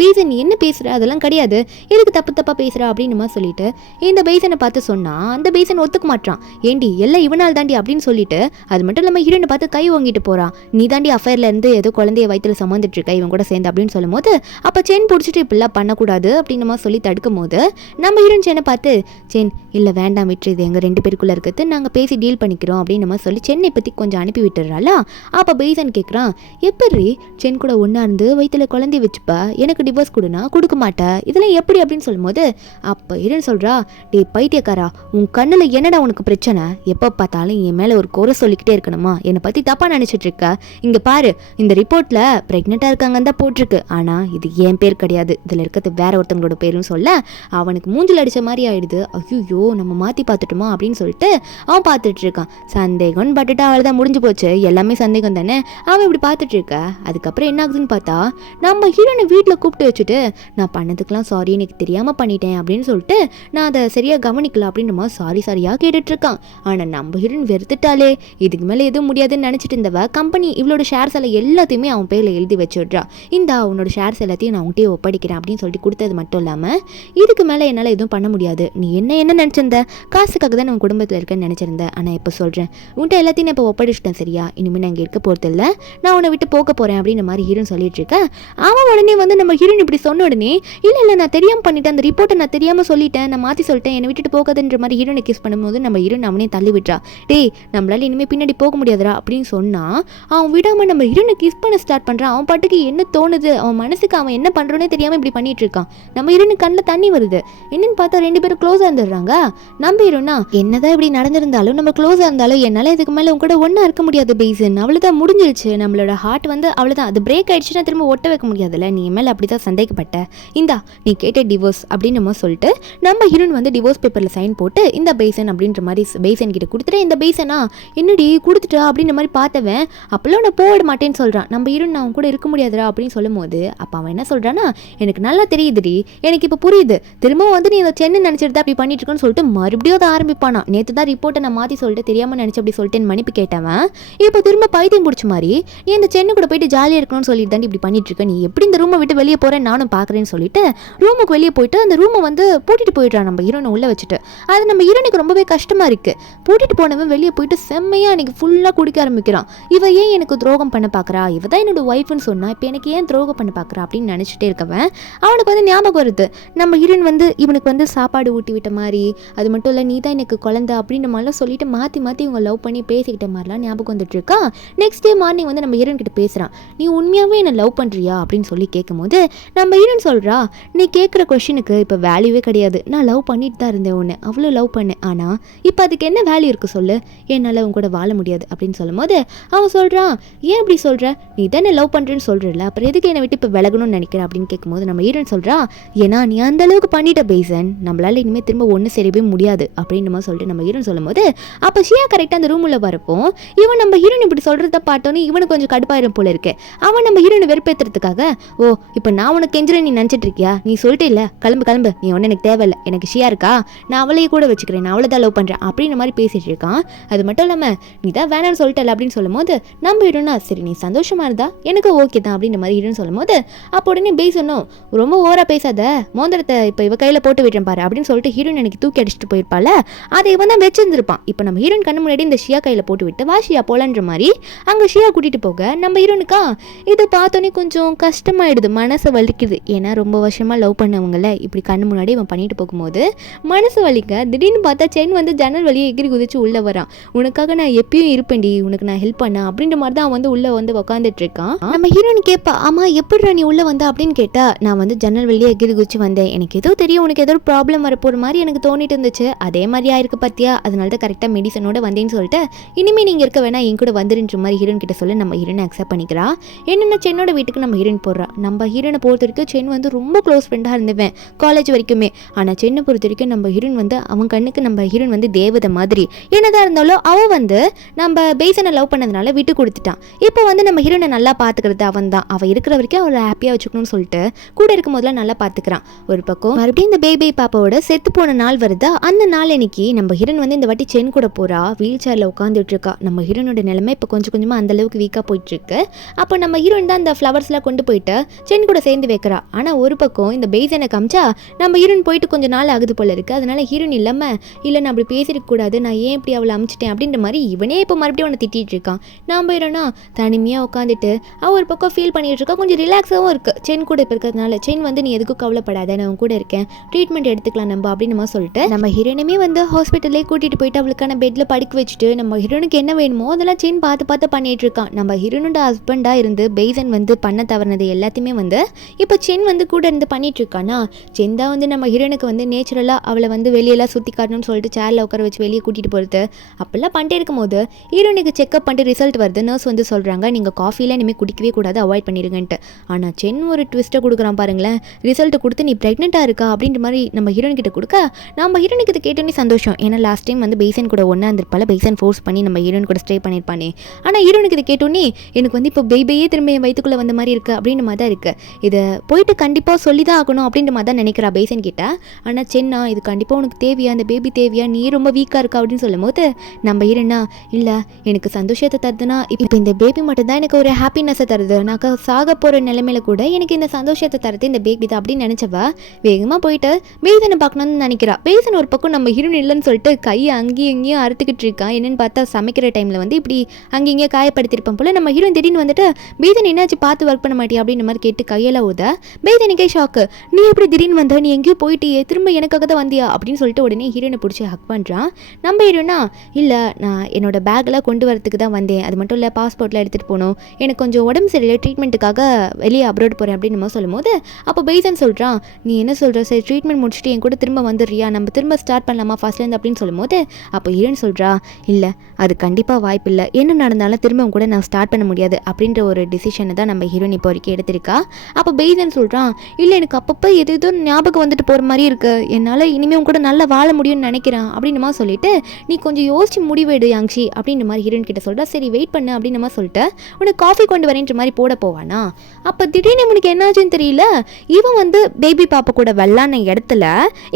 பேசன் நீ என்ன பேசுகிற, அதெல்லாம் கிடையாது, எதுக்கு தப்பாக பேசுகிற அப்படின்னு சொல்லிட்டு இந்த பேசனை பார்த்து சொன்னால் அந்த பேசன் ஒத்துக்க மாட்டான். ஏண்டி எல்லாம் இவனால் தாண்டி அப்படின்னு சொல்லிட்டு அது மட்டும் இல்லாமல் ஹீரோனை பார்த்து கை வாங்கிட்டு போகிறான், நீ தாண்டி அஃபேர்ல இருந்து ஏதோ குழந்தைய வயிற்றுல சுமந்துட்டு இருக்க இவன் கூட சேர்ந்து அப்படின்னு சொல்லும் போது அப்போ சென் பிடிச்சிட்டு இப்படிலாம் பண்ணக்கூடாது அப்படின்னு சொல்லி தடுக்கும் போது நம்ம ஹீரோன் சென்னை பார்த்து சென் இல்லை வேண்டாம் விட்டு இது எங்கள் 2 பேருக்குள்ளே இருக்கிறது நாங்கள் பேசி டீல் பண்ணிக்கிறோம் அப்படின்னு சொல்லி சென்னை பற்றி கொஞ்சம் அனுப்பி விட்டுறாளா. அப்போ பேசன் கேட்குறான், எப்படி சென் கூட ஒன்றா இருந்து வயிற்றுல குழந்தைய வச்சுப்பா, எனக்கு டிவோர்ஸ் கொடுனா கொடுக்க மாட்டேன், இதெல்லாம் எப்படி அப்படின்னு சொல்லும்போது அப்போ ஹீரோன் சொல்கிறா, டே பைத்தியக்காரா உன் கண்ணில் என்னடா உனக்கு பிரச்சனை, எப்போ பார்த்தாலும் என் மேலே ஒரு குறை சொல்லிக்கிட்டே இருக்கணுமா, என்னை பற்றி தப்பாக நினச்சிட்டு இருக்க, இங்கே பாரு இந்த ரிப்போர்ட்டில் ப்ரெக்னெண்ட்டாக இருக்காங்கன்னு தான் போட்டிருக்கு, ஆனால் இது என் பேர் கிடையாது, இதில் இருக்கிறது வேற ஒருத்தவங்களோட பேருன்னு சொல்ல அவனுக்கு மூஞ்சில் அடித்த மாதிரி ஆயிடுது. ஐயோ நம்ம மாற்றி பார்த்துட்டோமா அப்படின்னு சொல்லிட்டு அவன் பார்த்துட்டு இருக்கான். சந்தேகம்னு பட்டுட்டா அவள் தான் முடிஞ்சு போச்சு, எல்லாமே சந்தேகம் தானே, அவன் இப்படி பார்த்துட்டு இருக்க. அதுக்கப்புறம் என்ன ஆகுதுன்னு பார்த்தா நம்ம ஹீரோனை வீட்டில் கூப்பிட்டு வச்சுட்டு நான் பண்ணதுக்கெல்லாம் சாரி எனக்கு தெரியாமல் பண்ணிட்டேன் அப்படின்னு சொல்லிட்டு நான் அதை சரியாக கவனிக்கல அப்படின்னு சாரியாக கேட்டுட்டு இருக்கான். ஆனால் நம்ம ஹீரோன் வெறுத்துட்டாலே, இதுக்கு மேலே எதுவும் முடியாதுன்னு நினச்சிட்டு இருந்தவ கம்பெனி இவளோட ஷேர்ஸ் எல்லாம் எல்லாத்தையுமே அவன் பேரில் எழுதி வச்சுடுறா. இந்த அவனோட ஷேர்ஸ் எல்லாத்தையும் நான் உன்கிட்டே ஒப்படைக்கிறேன் அப்படின்னு சொல்லிட்டு கொடுத்தது மட்டும் இல்லாமல் இதுக்கு மேலே என்னால் எதுவும் பண்ண முடியாது, நீ என்ன நினச்சிருந்த, காசுக்காக தான் உன் குடும்பத்தில் இருக்கேன்னு நினச்சிருந்தேன், ஆனால் இப்போ சொல்கிறேன் உன்ட்ட எல்லாத்தையும் நான் இப்போ ஒப்படைச்சிட்டேன் சரியா, இனிமேல் நான் இங்கே இருக்க போகிறது இல்லை, நான் உன்னை விட்டு போக போகிறேன் அப்படின்னு மாதிரி ஹீரோன் சொல்லிட்டு இருக்கேன். அவன் உடனே வந்து நம்ம ஹீரோன் இப்படி சொன்ன உடனே இல்லை நான் தெரியாமல் பண்ணிட்டேன், அந்த ரிப்போர்ட்டை நான் தெரியாமல் சொல்லிட்டேன், நான் மாற்றி சொல்லிட்டேன், என்னை விட்டுட்டு போகாதுன்ற மாதிரி ஹீரோனை கிஸ் பண்ணும்போது நம்ம ஹீரோன் அவனே தள்ளி விட்டுறா. டேய் நம்மளால இனிமேல் பின்னாடி போக முடியாதுடா அப்படின்னு சொன்னால் அவன் விடாமல் நம்ம ஹீரோனை கிஸ் பண்ண ஸ்டார்ட் பண்ணுறான். அவன் பாட்டுக்கு என்ன தோணுது அவன் மனசுக்கு அவன் என்ன பண்ணுறோன்னே தெரியாமல் இப்படி பண்ணிட்டு இருக்கான். நம்ம ஹீரோனுக்கு கண்ணில் தண்ணி வருது. என்னன்னு பார்த்தா 2 பேரும் க்ளோஸாக இருந்துடுறாங்க. நம்ம ஹீரோனா என்னதான் இப்படி நடந்திருந்தாலும் நம்ம க்ளோஸாக இருந்தாலும் என்னால் இதுக்கு மேலே உங்க கூட ஒன்றா இருக்க முடியாது பேசன், அவ்வளோதான் முடிஞ்சிருச்சு, நம்மளோட ஹார்ட் வந்து அவ்வளோதான், அது பிரேக் ஆயிடுச்சுன்னா திரும்ப ஒட்ட வைக்க முடியாதுல்ல, நீ மேலே அப்படி தான் சந்தேகப்பட்ட, இந்தா நீ கேட்ட டிவோர்ஸ் அப்படின்னு நம்ம சொல்லிட்டு நம்ம ஹீரோன் வந்து டிவோர்ஸ் பேப்பரில் சைன் போட்டு இந்த பேசன் அப்படின்ற மாதிரி பேசன் கிட்ட கொடுத்துட்டு இந்த பேசனா என்னடி கொடுத்துட்டா அப்படின்ற மாதிரி பார்த்தவன் அப்பெல்லாம் நான் போட மாட்டேன்னு சொல்கிறான். நம்ம ஹீரோன் நான் கூட இருக்க முடியாதுடா அப்படின்னு சொல்லும் போது அப்போ அவன் என்ன சொல்கிறான்னா எனக்கு நல்லா தெரியுதுடி, எனக்கு இப்போ புரியுது, திரும்ப வந்து நீ அதை சென்னு நினச்சிட்டு அப்படி பண்ணிட்டு இருக்கன்னு சொல்லிட்டு மறுபடியும் அதை ஆரம்பிப்பானா. நேற்று தான் ரிப்போர்ட்டை நான் மாற்றி சொல்லிட்டு தெரியாமல் நினச்சி அப்படி சொல்லிட்டு மன்னிப்பு கேட்டவன் இப்போ திரும்ப பைத்தியம் பிடிச்ச மாதிரி நீ இந்த சென்னு கூட போயிட்டு ஜாலியாக இருக்கணும்னு சொல்லிட்டு தாண்டி இப்படி பண்ணிட்டு இருக்க, நீ எப்படி இந்த ரூமை விட்டு வெளியே போகிறேன் நானும் பார்க்குறேன்னு சொல்லிட்டு ரூமுக்கு வெளியே போயிட்டு அந்த ரூமை வந்து பூட்டிட்டு போயிடுறான் நம்ம ஹீரோனை உள்ளே வச்சுட்டு. அது நம்ம ஹீரோனுக்கு ரொம்பவே கஷ்டமாக இருக்குது. பூட்டிட்டு போனவன் வெளியே போயிட்டு செம்மையாக அன்றைக்கி ஃபுல்லாக குடிக்க ஆரம்பிக்கிறான். இவ ஏன் எனக்கு துரோகம் பண்ண பார்க்குறா, இவ தான் என்னோட ஒய்ஃப்னு சொன்னா, இப்போ எனக்கு ஏன் துரோகம் பண்ண பார்க்குறா அப்படின்னு நினச்சிட்டே இருக்கவன் அவனுக்கு வந்து ஞாபகம் வருது நம்ம ஹீரோன் வந்து இவனுக்கு வந்து சாப்பாடு ஊட்டி விட்ட மாதிரி, அது மட்டும் இல்லை நீ தான் எனக்கு குழந்தை அப்படின்ற மாதிரிலாம் சொல்லிட்டு மாற்றி மாற்றி இவங்க லவ் பண்ணி பேசிக்கிட்ட மாதிரிலாம் ஞாபகம் வந்துட்டு இருக்கா. நெக்ஸ்ட் டே மார்னிங் வந்து நம்ம ஹீரோன் கிட்ட பேசுகிறான். நீ உண்மையாகவே என்னை லவ் பண்ணுறியா அப்படின்னு சொல்லி கேட்கும்போது நம்ம ஹீரோன் சொல்கிறா, நீ கேட்குற கொஷினுக்கு இப்போ வேல்யூவே கிடையாது, நான் லவ் பண்ணிட்டு தான் இருந்தேன் உன்னை, அவ்வளோ லவ் பண்ணேன், ஆனால் இப்போ அதுக்கு என்ன வேல்யூ இருக்குது சொல்லு, என்னால் அவங்க கூட வாழ முடியாது அப்படின்னு சொல்லும் போது அவன் சொல்கிறான், ஏன் அப்படி சொல்கிற, நீ தான் என்ன லவ் பண்ணுறேன்னு சொல்கிறல, அப்புறம் எதுக்கு என்னை விட்டு இப்போ விலகணும்னு நினைக்கிறேன் அப்படின்னு கேட்கும்போது நம்ம ஹீரோன் சொல்கிறா, ஏன்னா நீ அந்த அளவுக்கு பண்ணிட்ட பேசன், நம்மளால இனிமேல் திரும்ப ஒன்று சேரவே முடியாது அப்படின்னு நம்ம சொல்லிட்டு நம்ம ஹீரோன் சொல்லும் போது அப்போ ஷியா கரெக்டாக அந்த ரூம் உள்ள வரப்போ இவன் நம்ம ஹீரோன் இப்படி சொல்கிறத பார்த்தோன்னே இவனுக்கு கொஞ்சம் கடுப்பாயிரும் போல இருக்கு. அவன் நம்ம ஹீரோனை வெறுப்பேற்றுறதுக்காக, ஓ இப்போ நான் உனக்கு கெஞ்சுறேன் நீ நினச்சிட்டு இருக்கியா, நீ சொல்லிட்டு இல்லை கிளம்பு கிளம்பு, நீ ஒன்று எனக்கு தேவையில்லை, எனக்கு ஷியா இருக்கா, நான் அவளையே கூட வச்சுக்கிறேன், நான் அவளை தான் லவ் பண்ணுறேன் அப்படின்ற மாதிரி பேசிட்டு இருக்கான். அது மட்டும் இல்லாமல் நீ தான் வேணான்னு சொல்லிட்டல அப்படின்னு சொல்லும் போது நம்ம ஹீரோனா சரி நீ சந்தோஷமா இருந்தா எனக்கு ஓகே தான் அப்படின்ற மாதிரி ஹீரோன்னு சொல்லும் போது அப்போ உடனே பேசணும், ரொம்ப ஓவரா பேசாத, மோதிரத்தை இப்போ இவ கையில் போட்டு விடுறேன் பாரு அப்படின்னு சொல்லிட்டு ஹீரோன் எனக்கு தூக்கி அடிச்சுட்டு போயிருப்பாள். அதை இவன் தான் வச்சிருந்துருப்பான். இப்போ நம்ம ஹீரோன் கண்ணு முன்னாடி இந்த ஷியா கையில் போட்டு விட்டு வா ஷியா போலன்ற மாதிரி அங்கே ஷியா கூட்டிகிட்டு போக நம்ம ஹீரோனுக்கா இது பார்த்தோன்னே கொஞ்சம் கஷ்டமாயிடுது, மனசு வலிக்குது. ஏன்னா ரொம்ப வருஷமாக லவ் பண்ணவங்கள இப்படி கண்ணு முன்னாடி இவன் பண்ணிட்டு போகும்போது மனசு வலிக்க திடீர்னு பார்த்தா சென் வந்து ஜன்னல் வழியை எகிரி குதிச்சு உள்ளே வரான். உனக்காக நான் எப்பயும் இருப்பேன்டி, உனக்கு நான் ஹெல்ப் பண்ண அப்படின்ற மாதிரி தான் வந்து உள்ளே வந்து உட்காந்துட்டு இருக்கான். நம்ம ஹீரோன் கேட்பா, ஆமா எப்படிடா நீ உள்ளே வந்தா அப்படின்னு கேட்டா, நான் வந்து ஜன்னல் வழியே எகிரி குதிச்சு வந்தேன், எனக்கு ஏதோ தெரியும் உனக்கு ஏதோ ப்ராப்ளம் வரப்போகிற மாதிரி எனக்கு தோணிட்டு இருந்துச்சு, அதே மாதிரி ஆயிருக்கு பார்த்தியா, அதனால தான் கரெக்டாக மெடிசனோட வந்தேன்னு சொல்லிட்டு இனிமேல் நீங்கள் இருக்க வேணா என் கூட வந்துருன்ற மாதிரி ஹீரோன் கிட்ட சொல்லி நம்ம ஹீரோனை அக்செப்ட் பண்ணிக்கிறா. என்னென்ன சென்னோட வீட்டுக்கு நம்ம ஹீரோயின் போடுறா. நம்ம ஹீரோனை பொறுத்த வரைக்கும் சென் வந்து ரொம்ப க்ளோஸ் ஃப்ரெண்டாக இருந்தவன் காலேஜ் வரைக்குமே. ஆனால் சென்னை பொறுத்த வரைக்கும் நம்ம ஹீரோயின் வந்து அவன் கண்ணுக்கு நம்ம ஹீரோயின் வந்து தேவதை மாதிரி. என்னதான் இருந்தாலும் அவன் வந்து நம்ம பேசனை லவ் பண்ணதுனால விட்டு கொடுத்துட்டான். இப்போ வந்து நம்ம ஹீரோனை நல்லா பார்த்துக்கிறது அவன் தான். அவள் இருக்கிற வரைக்கும் அவளை ஹாப்பியாக வச்சுக்கணும்னு சொல்லிட்டு கூட இருக்கும் போதெல்லாம் நல்லா பார்த்துக்கிறான். ஒரு பக்கம் மறுபடியும் இந்த பேபி பாப்பாவோட செத்து போன நாள் வருதா, அந்த நாள் இன்னைக்கு நம்ம ஹீரோயின் வந்து இந்த வாட்டி சென் கூட போகிறா, வீல் சேரில் உட்காந்துட்டு இருக்கா. நம்ம ஹீரோனோட நிலைமை இப்போ கொஞ்சம் கொஞ்சமாக அந்த அளவுக்கு வீக்காக போயிட்டு இருக்கு. அப்போ நம்ம ஹீரோயின் தான் அந்த ஃப்ளவர்ஸ்லாம் கொண்டு போயிட்டு சென் கூட சேர்ந்து வைக்கிறா. ஆனால் ஒரு பக்கம் இந்த பேசனை காமிச்சா நம்ம ஹீரோயின் போயிட்டு கொஞ்சம் நாள் ஆகுது போல இருக்கு. அதனால ஹீரோயின் இல்லாமல் இல்லை நான் அப்படி பேசிருக்க கூடாது, நான் ஏன் இப்படி அவளை அமிச்சிட்டேன் அப்படின்ற மாதிரி இவனே இப்போ மறுபடியும் அவனை திட்டிகிட்டு இருக்கான். நம்ம ஹீரோனா தனிமையாக உட்காந்துட்டு அவள் ஒரு பக்கம் ஃபீல் பண்ணிட்டு இருக்கா. கொஞ்சம் ரிலாக்ஸாகவும் இருக்குது சென் கூட இப்போ இருக்கிறதுனால. சென் வந்து நீ எதுக்கும் கவலைப்படாத, நான் அவன் கூட இருக்கேன், ட்ரீட்மெண்ட் எடுத்துக்கலாம் நம்ம அப்படின்னு நம்ம சொல்லிட்டு நம்ம ஹீரோனுமே வந்து ஹாஸ்பிட்டலே கூட்டிகிட்டு போயிட்டு அவளுக்கான பெட்டில் படுக்க வச்சுட்டு நம்ம ஹீரோனுக்கு என்ன வேணுமோ அதெல்லாம் சென் பார்த்து பார்த்து பண்ணிட்டு இருக்கான். நம்ம ஹீரோனோட ஹஸ்பண்டாக இருந்து பேசன் வந்து பண்ண தவறினது எல்லாத்தையுமே வந்து இப்போ சென் வந்து கூட இருந்து பண்ணிட்டு இருக்கானா. சென் தான் வந்து நம்ம ஹீரோனுக்கு வந்து நேச்சுரலாக அவளை வந்து வெளியெல்லாம் சுற்றி காட்டணும்னு சொல்லிட்டு சேரில் உட்கார வச்சு வெளியே கூட்டிகிட்டு போகிறது அப்படிலாம் பண்ணிட்டே இருக்கும்போது ஹீரோனுக்கு செக்அப் பண்ணிட்டு ரிசல்ட் வருது. நர்ஸ் வந்து சொல்கிறாங்க நீங்கள் காஃபிலாம் இனிமேல் குடிக்கவே கூடாது, அவாய்ட் பண்ணிடுங்கன்ட்டு. ஆனால் சென் ஒரு ட்விஸ்ட்டை கொடுக்குறான் பாருங்களேன். ரிசல்ட்டை கொடுத்து நீ ப்ரெக்னெண்ட்டாக இருக்கா அப்படின்ற மாதிரி நம்ம ஹீரோன் கிட்ட கொடுக்க நம்ம ஹீரோனுக்கு இது கேட்டோன்னே சந்தோஷம். ஏன்னா லாஸ்ட் டைம் வந்து பேசன் கூட ஒன்றா இருந்திருப்பால, பேசன் ஃபோர்ஸ் பண்ணி நம்ம ஹீரோன் கூட ஸ்டே பண்ணியிருப்பானே. ஆனால் ஹீரோனுக்கு இதை கேட்டோன்னே எனக்கு வந்து இப்போ பேபியே திரும்ப என் வயிற்றுக்குள்ளே வந்த மாதிரி இருக்குது அப்படின்ற மாதிரி தான் இருக்குது. இதை போயிட்டு கண்டிப்பாக சொல்லி தான் ஆகணும் அப்படின்ற மாதிரி தான் நினைக்கிறா பேசன் கிட்ட. ஆனால் சென்னா இது கண்டிப்பாக உனக்கு தேவையா, அந்த பேபி தேவையா, நீ ரொம்ப வீக்காக இருக்கா அப்படின்னு சொல்லும் போது நம்ம ஹீரோனா இல்லை எனக்கு சந்தோஷத்தை தருதுன்னா இப்போ இந்த பேபி மட்டும் தான் எனக்கு ஒரு ஹாப்பினஸை தருது, நான் சாக போகிற நிலைமையில கூட எனக்கு இந்த சந்தோஷத்தை தருது இந்த பேபி தான் அப்படின்னு நினச்சவா வேகமாக போயிட்டு பேசனை பார்க்கணும்னு நினைக்கிறா. பேசன் ஒரு பக்கம் நம்ம ஹீரோன் இல்லைன்னு சொல்லிட்டு கையை அங்கேயும் இங்கேயும் அறுத்துக்கிட்டு இருக்கான். என்னன்னு பார்த்தா சமைக்கிற டைமில் வந்து இப்படி அங்கே இங்கே காயப்படுத்திருப்பான் போல. நம்ம ஹீரோயின் திடீர்னு வந்துட்டு பேசன் என்னாச்சு பார்த்து ஒர்க் பண்ண மாட்டியா அப்படின்ற மாதிரி கேட்டு கையெல்லாம் ஊத பேசனுக்கே ஷாக்கு. நீ எப்படி திடீர்னு வந்த, நீ எங்கேயோ போயிட்டியே, திரும்ப எனக்காக தான் வந்தியா அப்படின்னு சொல்லிட்டு உடனே ஹீரோனை பிடிச்சி ஹக் பண்ணுறான். நம்ம ஹீரோனா இல்லை நான் என்னோட பேக்கெல்லாம் கொண்டு வரதுக்கு தான் வந்தேன், அது மட்டும் இல்லை பாஸ்போர்ட்லாம் எடுத்துகிட்டு போகணும், எனக்கு கொஞ்சம் உடம்பு சரியில்லை, ட்ரீட்மெண்ட்டுக்காக வெளியே அப்ரோட் போகிறேன் அப்படின்னு நம்ம சொல்லும் போது அப்போ பேசன் சொல்கிறான் நீ என்ன சொல்கிற, சரி ட்ரீட்மெண்ட் முடிச்சுட்டு என் கூட திரும்ப வந்துடுறியா, நம்ம திரும்ப ஸ்டார்ட் பண்ணலாமா ஃபர்ஸ்ட்லேருந்து அப்படின்னு சொல்லும் போது அப்போ ஹீரோன் சொல்கிறா இல்லை அது கண்டிப்பாக வாய்ப்பு இல்லை, என்ன நடந்தாலும் திரும்ப கூட நான் ஸ்டார்ட் பண்ண முடியாது அப்படின்ற ஒரு டிசிஷனை தான் நம்ம ஹீரோயின் இப்போ வரைக்கும் எடுத்திருக்கா. அப்போ பேசன் சொல்கிறான் இல்லை எனக்கு அப்பப்போ எது ஞாபகம் வந்துட்டு போகிற மாதிரி இருக்குது, என்னால் இனிமேல் கூட நல்லா வாழ முடியும்னு நினைக்கிறேன் அப்படின்னு மாதிரி சொல்லிட்டு நீ கொஞ்சம் யோசிச்சு முடிவெடு யாங்ஷி அப்படின்ற மாதிரி ஹீரோயின் கிட்ட சொல்கிறா. சரி வெயிட் பண்ணு அப்படின்னு மாதிரி சொல்லிட்டு உனக்கு காஃபி கொண்டு வரேன்ற மாதிரி போட போவானா. அப்போ திடீர்னு உனக்கு என்னாச்சுன்னு தெரியல, இவன் வந்து பேபி பாப்பா கூட வெள்ளான இடத்துல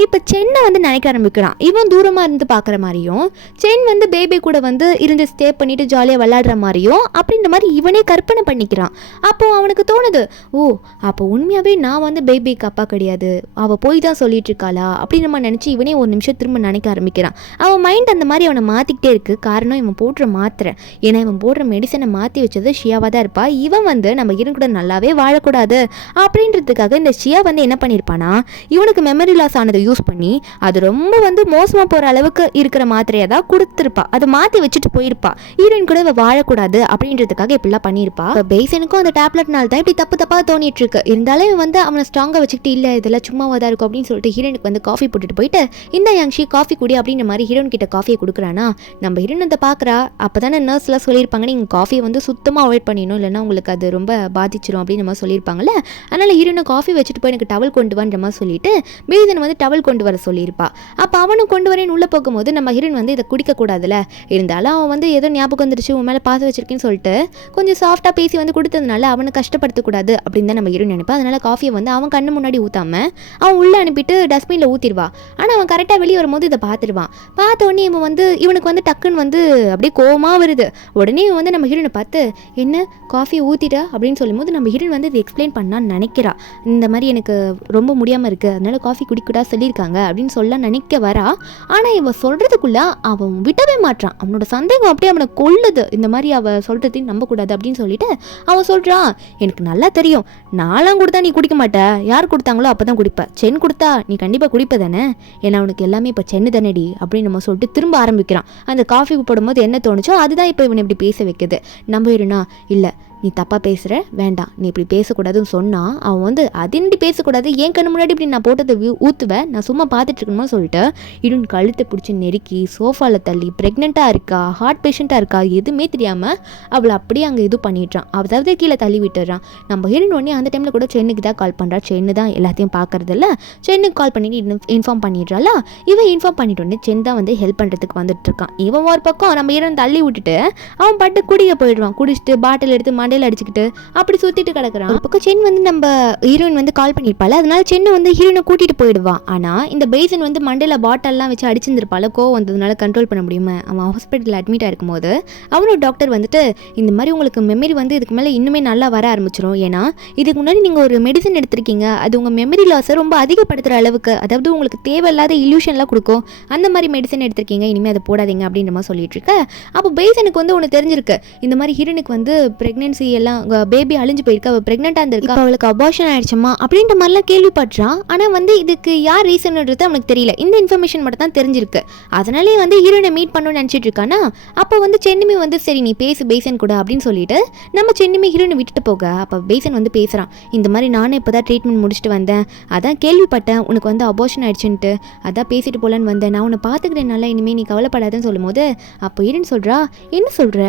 இப்போ சென்னை வந்து வந்து நினைக்க ஆரம்பிக்கிறான். இவன் தூரமா இருந்து பார்க்குற மாதிரியும் சென் வந்து பேபி கூட வந்து இருந்து ஸ்டே பண்ணிட்டு ஜாலியாக விளையாடுற மாதிரியும் அப்படின்ற மாதிரி இவனே கற்பனை பண்ணிக்கிறான். அப்போ அவனுக்கு தோணுது, ஓ அப்போ உண்மையாகவே நான் வந்து பேபிக்கு அப்பா கிடையாது, அவள் போய் தான் சொல்லிட்டு இருக்காளா அப்படின்னு நம்ம நினச்சி இவனே ஒரு நிமிஷம் திரும்ப நினைக்க ஆரம்பிக்கிறான். அவன் மைண்ட் அந்த மாதிரி அவனை மாற்றிக்கிட்டே இருக்குது. காரணம் இவன் போடுற மாத்திரை, ஏன்னா இவன் போடுற மெடிசனை மாற்றி வச்சது ஷியாவாக தான் இருப்பா. இவன் வந்து நம்ம ஹீரோன் கூட நல்லாவே வாழக்கூடாது அப்படின்றதுக்காக இந்த ஷியா வந்து என்ன பண்ணியிருப்பானா, இவனுக்கு மெமரி லாஸ் ஆனதை யூஸ் பண்ணி அது ரொம்ப வந்து மோசமாக போகிற அளவுக்கு இருக்கிற மாத்திரையை தான் கொடுத்துருப்பா. அதை மாற்றி வச்சுட்டு போயிருப்பா. ஹீரோயின் கூட இவன் வாழக்கூடாது அப்படின்றதுக்காக இப்படிலாம் பண்ணியிருப்பா. இப்போ பேசனுக்கும் அந்த டேப்லெட்னால தான் இப்படி தப்பு தப்பாக தோணிட்டு இருக்கு. இருந்தாலும் இவன் வந்து அவனை ஸ்ட்ராங்காக வச்சுக்கிட்டு இல்லை இதெல்லாம் சும்மாவாக தான் இருக்கும் அப்படின்னு சொல்லிட்டு ஹீரோனுக்கு வந்து காஃபி போட்டுட்டு போயிட்டு இந்த யாங்ஷி காஃபி குடி அப்படின்ற மாதிரி ஹீரோன் கிட்ட காஃபியை கொடுக்குறானா. நம்ம ஹீரோன் அதை பார்க்குறா. அப்போ தானே நர்ஸ்லாம் சொல்லியிருப்பாங்க நீங்கள் காஃபியை வந்து சுத்தமாக அவாய்ட் பண்ணிடணும், இல்லைன்னா உங்களுக்கு அது ரொம்ப பாதிச்சிடும் அப்படின்னு நம்ம சொல்லியிருப்பாங்கல்ல. அதனால் ஹீரோனை காஃபி வச்சுட்டு போய் எனக்கு டவல் கொண்டு வான்ற மாதிரி சொல்லிட்டு பேசன் வந்து டவல் கொண்டு வர சொல்லியிருப்பா. அப்போ அவனும் கொண்டு வரேன்னு உள்ளே போகும்போது நம்ம ஹீரோன் வந்து இதை குடிக்கக்கூடாதுல, இருந்தாலும் அவன் வந்து ஏதோ ஞாபகம் வந்துருச்சு உன் மேலே பாச வச்சிருக்கேன்னு சொல்லிட்டு கொஞ்சம் சாஃப்டாக பேசி வந்து கொடுத்ததுனால அவனை கஷ்டப்படுத்தக்கூடாது அப்படின்னு தான் நம்ம ஹீரோன் நினைப்பா. அதனால் காஃபியை வந்து அவன் கண்ணு முன்னாடி ஊற்றாம அவன் உள்ளே அனுப்பிட்டு டஸ்ட்பினில் ஊற்றிடுவா. ஆனால் அவன் கரெக்டாக வெளியே வரும்போது இதை பார்த்துடுவான். பார்த்த உடனே இவன் வந்து இவனுக்கு வந்து டக்குன்னு வந்து அப்படியே கோவமாக வருது. உடனே இவன் வந்து நம்ம ஹீரோனை பார்த்து என்ன காஃபியை ஊற்றிட்டா அப்படின்னு சொல்லும்போது நம்ம ஹீரோன் வந்து இதை எக்ஸ்பிளைன் பண்ணான்னு நினைக்கிறா. இந்த மாதிரி எனக்கு ரொம்ப முடியாமல் இருக்குது, அதனால காஃபி குடிக்கூடா சொல்லியிருக்காங்க அப்படின்னு சொல்ல நினைக்க வரா. ஆனால் இவன் சொல்கிறதுக்குள்ள அவன் விடவே மாட்டான். அவனோட சந்தேகம் அப்படியே அவனை கொல்லுது. இந்த மாதிரி அவள் சொல்கிறதையும் நம்பக்கூடாது அப்படின்னு சொல்லிட்டு அவன் சொல்கிறான், எனக்கு நல்லா தெரியும் நான்லாம் கொடுத்தா நீ குடிக்க மாட்ட, யார் கொடுத்தாங்களோ அப்போ தான் குடிப்ப, சென் கொடுத்தா நீ கண்டிப்பாக குடிப்ப தானே, ஏன்னா அவனுக்கு எல்லாமே இப்போ சென்னு தானடி அப்படின்னு நம்ம சொல்லிட்டு திரும்ப ஆரம்பிக்கிறான். அந்த காஃபி போடும்போது என்ன தோணுச்சோ அதுதான் இப்போ இவனை இப்படி பேச வைக்குது. நம்ம இருனா இல்லை நீ தப்பாக பேசுகிற, வேண்டாம் நீ இப்படி பேசக்கூடாதுன்னு சொன்னால் அவன் வந்து அதிண்டி பேசக்கூடாது, ஏன் கண்ணு முன்னாடி இப்படி நான் போட்டதை ஊற்றுவேன், நான் சும்மா பார்த்துட்டு இருக்கணுமா சொல்லிட்டு இவன் கழுத்தை பிடிச்சி நெருக்கி சோஃபாவில் தள்ளி ப்ரெக்னெண்ட்டாக இருக்கா ஹார்ட் பேஷண்ட்டாக இருக்கா எதுவுமே தெரியாமல் அவளை அப்படியே அங்கே இது பண்ணிடுறான். அதாவது கீழே தள்ளி விட்டுறான். நம்ம ஹீரோயின் உடனே அந்த டைமில் கூட சென்னுக்கு தான் கால் பண்ணுறா. சென்னு தான் எல்லாத்தையும் பார்க்குறதில்ல. சென்னுக்கு கால் பண்ணிட்டு இன்ஃபார்ம் பண்ணிடுறாளா. இவன் இன்ஃபார்ம் பண்ணிட்டு உடனே சென் தான் வந்து ஹெல்ப் பண்ணுறதுக்கு வந்துட்டு இருக்கான். இவன் ஒரு பக்கம் நம்ம ஹீரோயின் தள்ளி விட்டுட்டு அவன் பட்டு குடிக்க போயிடுவான். குடிச்சிட்டு பாட்டில் எடுத்து மண்டையில் அடிச்சுக்கிட்டு அப்படி சுத்திட்டு கிடக்குறான். ஒரு பக்கம் சென் வந்து நம்ம ஹீரோயின் வந்து கால் பண்ணிருப்பாள். அதனால சென்னு வந்து ஹீரோயினை கூட்டிட்டு போயிடுவான். ஆனா இந்த பேசன் வந்து மண்டையில பாட்டில்லாம் வச்சு அடிச்சிருந்திருப்பாள். கோவம் வந்ததுனால கண்ட்ரோல் பண்ண முடியுமா அவன் ஹாஸ்பிட்டலில் அட்மிட் ஆயிருக்கும் போது அவனோட டாக்டர் வந்துட்டு இந்த மாதிரி உங்களுக்கு மெமரி வந்து இதுக்கு மேலே இன்னுமே நல்லா வர ஆரம்பிச்சிடும், ஏன்னா இதுக்கு முன்னாடி நீங்கள் ஒரு மெடிசன் எடுத்திருக்கீங்க, அது உங்கள் மெமரி லாஸை ரொம்ப அதிகப்படுத்துகிற அளவுக்கு, அதாவது உங்களுக்கு தேவையில்லாத இல்யூஷன்லாம் கொடுக்கும், அந்த மாதிரி மெடிசன் எடுத்திருக்கீங்க, இனிமேல் அதை போடாதீங்க அப்படின்ற மாதிரி சொல்லிட்டு இருக்க. அப்போ பேசனுக்கு வந்து ஒன்று தெரிஞ்சிருக்கு, இந்த மாதிரி ஹீரோனுக்கு வந்து பிரெக்னன்சி எல்லாம் பேபி அழிஞ்சு போயிருக்கா, அவள் ப்ரெக்னெண்ட்டாக இருந்திருக்கா, அவளுக்கு அபார்ஷன் ஆயிடுச்சுமா அப்படின்ற மாதிரிலாம் கேள்விப்பட்டான். ஆனால் வந்து இதுக்கு யார் ரீசன்ன்றது அவனுக்கு தெரியல. இந்த இன்ஃபர்மேஷன் மட்டும் தான் தெரிஞ்சிருக்கு. அதனாலே வந்து ஹீரோனை மீட் பண்ணணும்னு நினச்சிட்டு இருக்கானா. அப்போ வந்து சென்னுமே வந்து சரி நீ பேசு பேசன் கூட அப்படின்னு சொல்லிட்டு நம்ம சென்னுமே ஹீரோனை விட்டுட்டு போக. அப்போ பேசன் வந்து பேசுகிறான், இந்த மாதிரி நானும் இப்போ தான் ட்ரீட்மெண்ட் முடிச்சுட்டு வந்தேன், அதான் கேள்விப்பட்டேன் உனக்கு வந்து அபார்ஷன் ஆயிடுச்சுன்ட்டு, அதான் பேசிட்டு போகலான்னு வந்தேன், நான் உன்னை பார்த்துக்கிறேன்னால இனிமேல் நீ கவலைப்படாதுன்னு சொல்லும்போது அப்போ ஹீரோன் சொல்கிறா, என்ன சொல்கிற,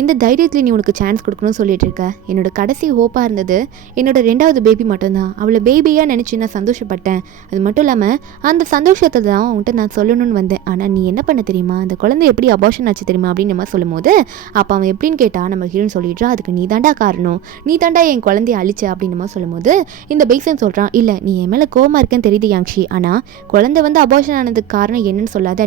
எந்த தைரியத்தில் நீ உனக்கு சான்ஸ் கொடுக்கணும்னு சொல்லிட்டு இருக்க, என்னோட கடைசி ஹோப்பாக இருந்தது என்னோட 2வது பேபி மட்டும்தான், அவளை பேபியாக நினச்சி நான் சந்தோஷப்பட்டேன், அது மட்டும் இல்லாமல் அந்த சந்தோஷத்தை தான் உன்கிட்ட நான் சொல்லணும்னு வந்தேன், ஆனால் நீ என்ன பண்ண தெரியுமா, அந்த குழந்தை எப்படி அபார்ஷன் ஆச்சு தெரியுமா அப்படின்னு நம்ம சொல்லும்போது அப்போ அவன் எப்படின்னு கேட்டால் நம்ம ஹீரோன் சொல்லிடுறான், அதுக்கு நீ தாண்டா காரணம், நீ தாண்டா என் குழந்தைய அழிச்ச அப்படின்னு நம்ம சொல்லும்போது இந்த பேசன் சொல்கிறான், இல்லை நீ என் மேலே கோவமாக இருக்கேன்னு தெரியுது யாங்ஷி, ஆனால் குழந்தை வந்து அபார்ஷன் ஆனதுக்கு காரணம் என்னன்னு சொல்லாத,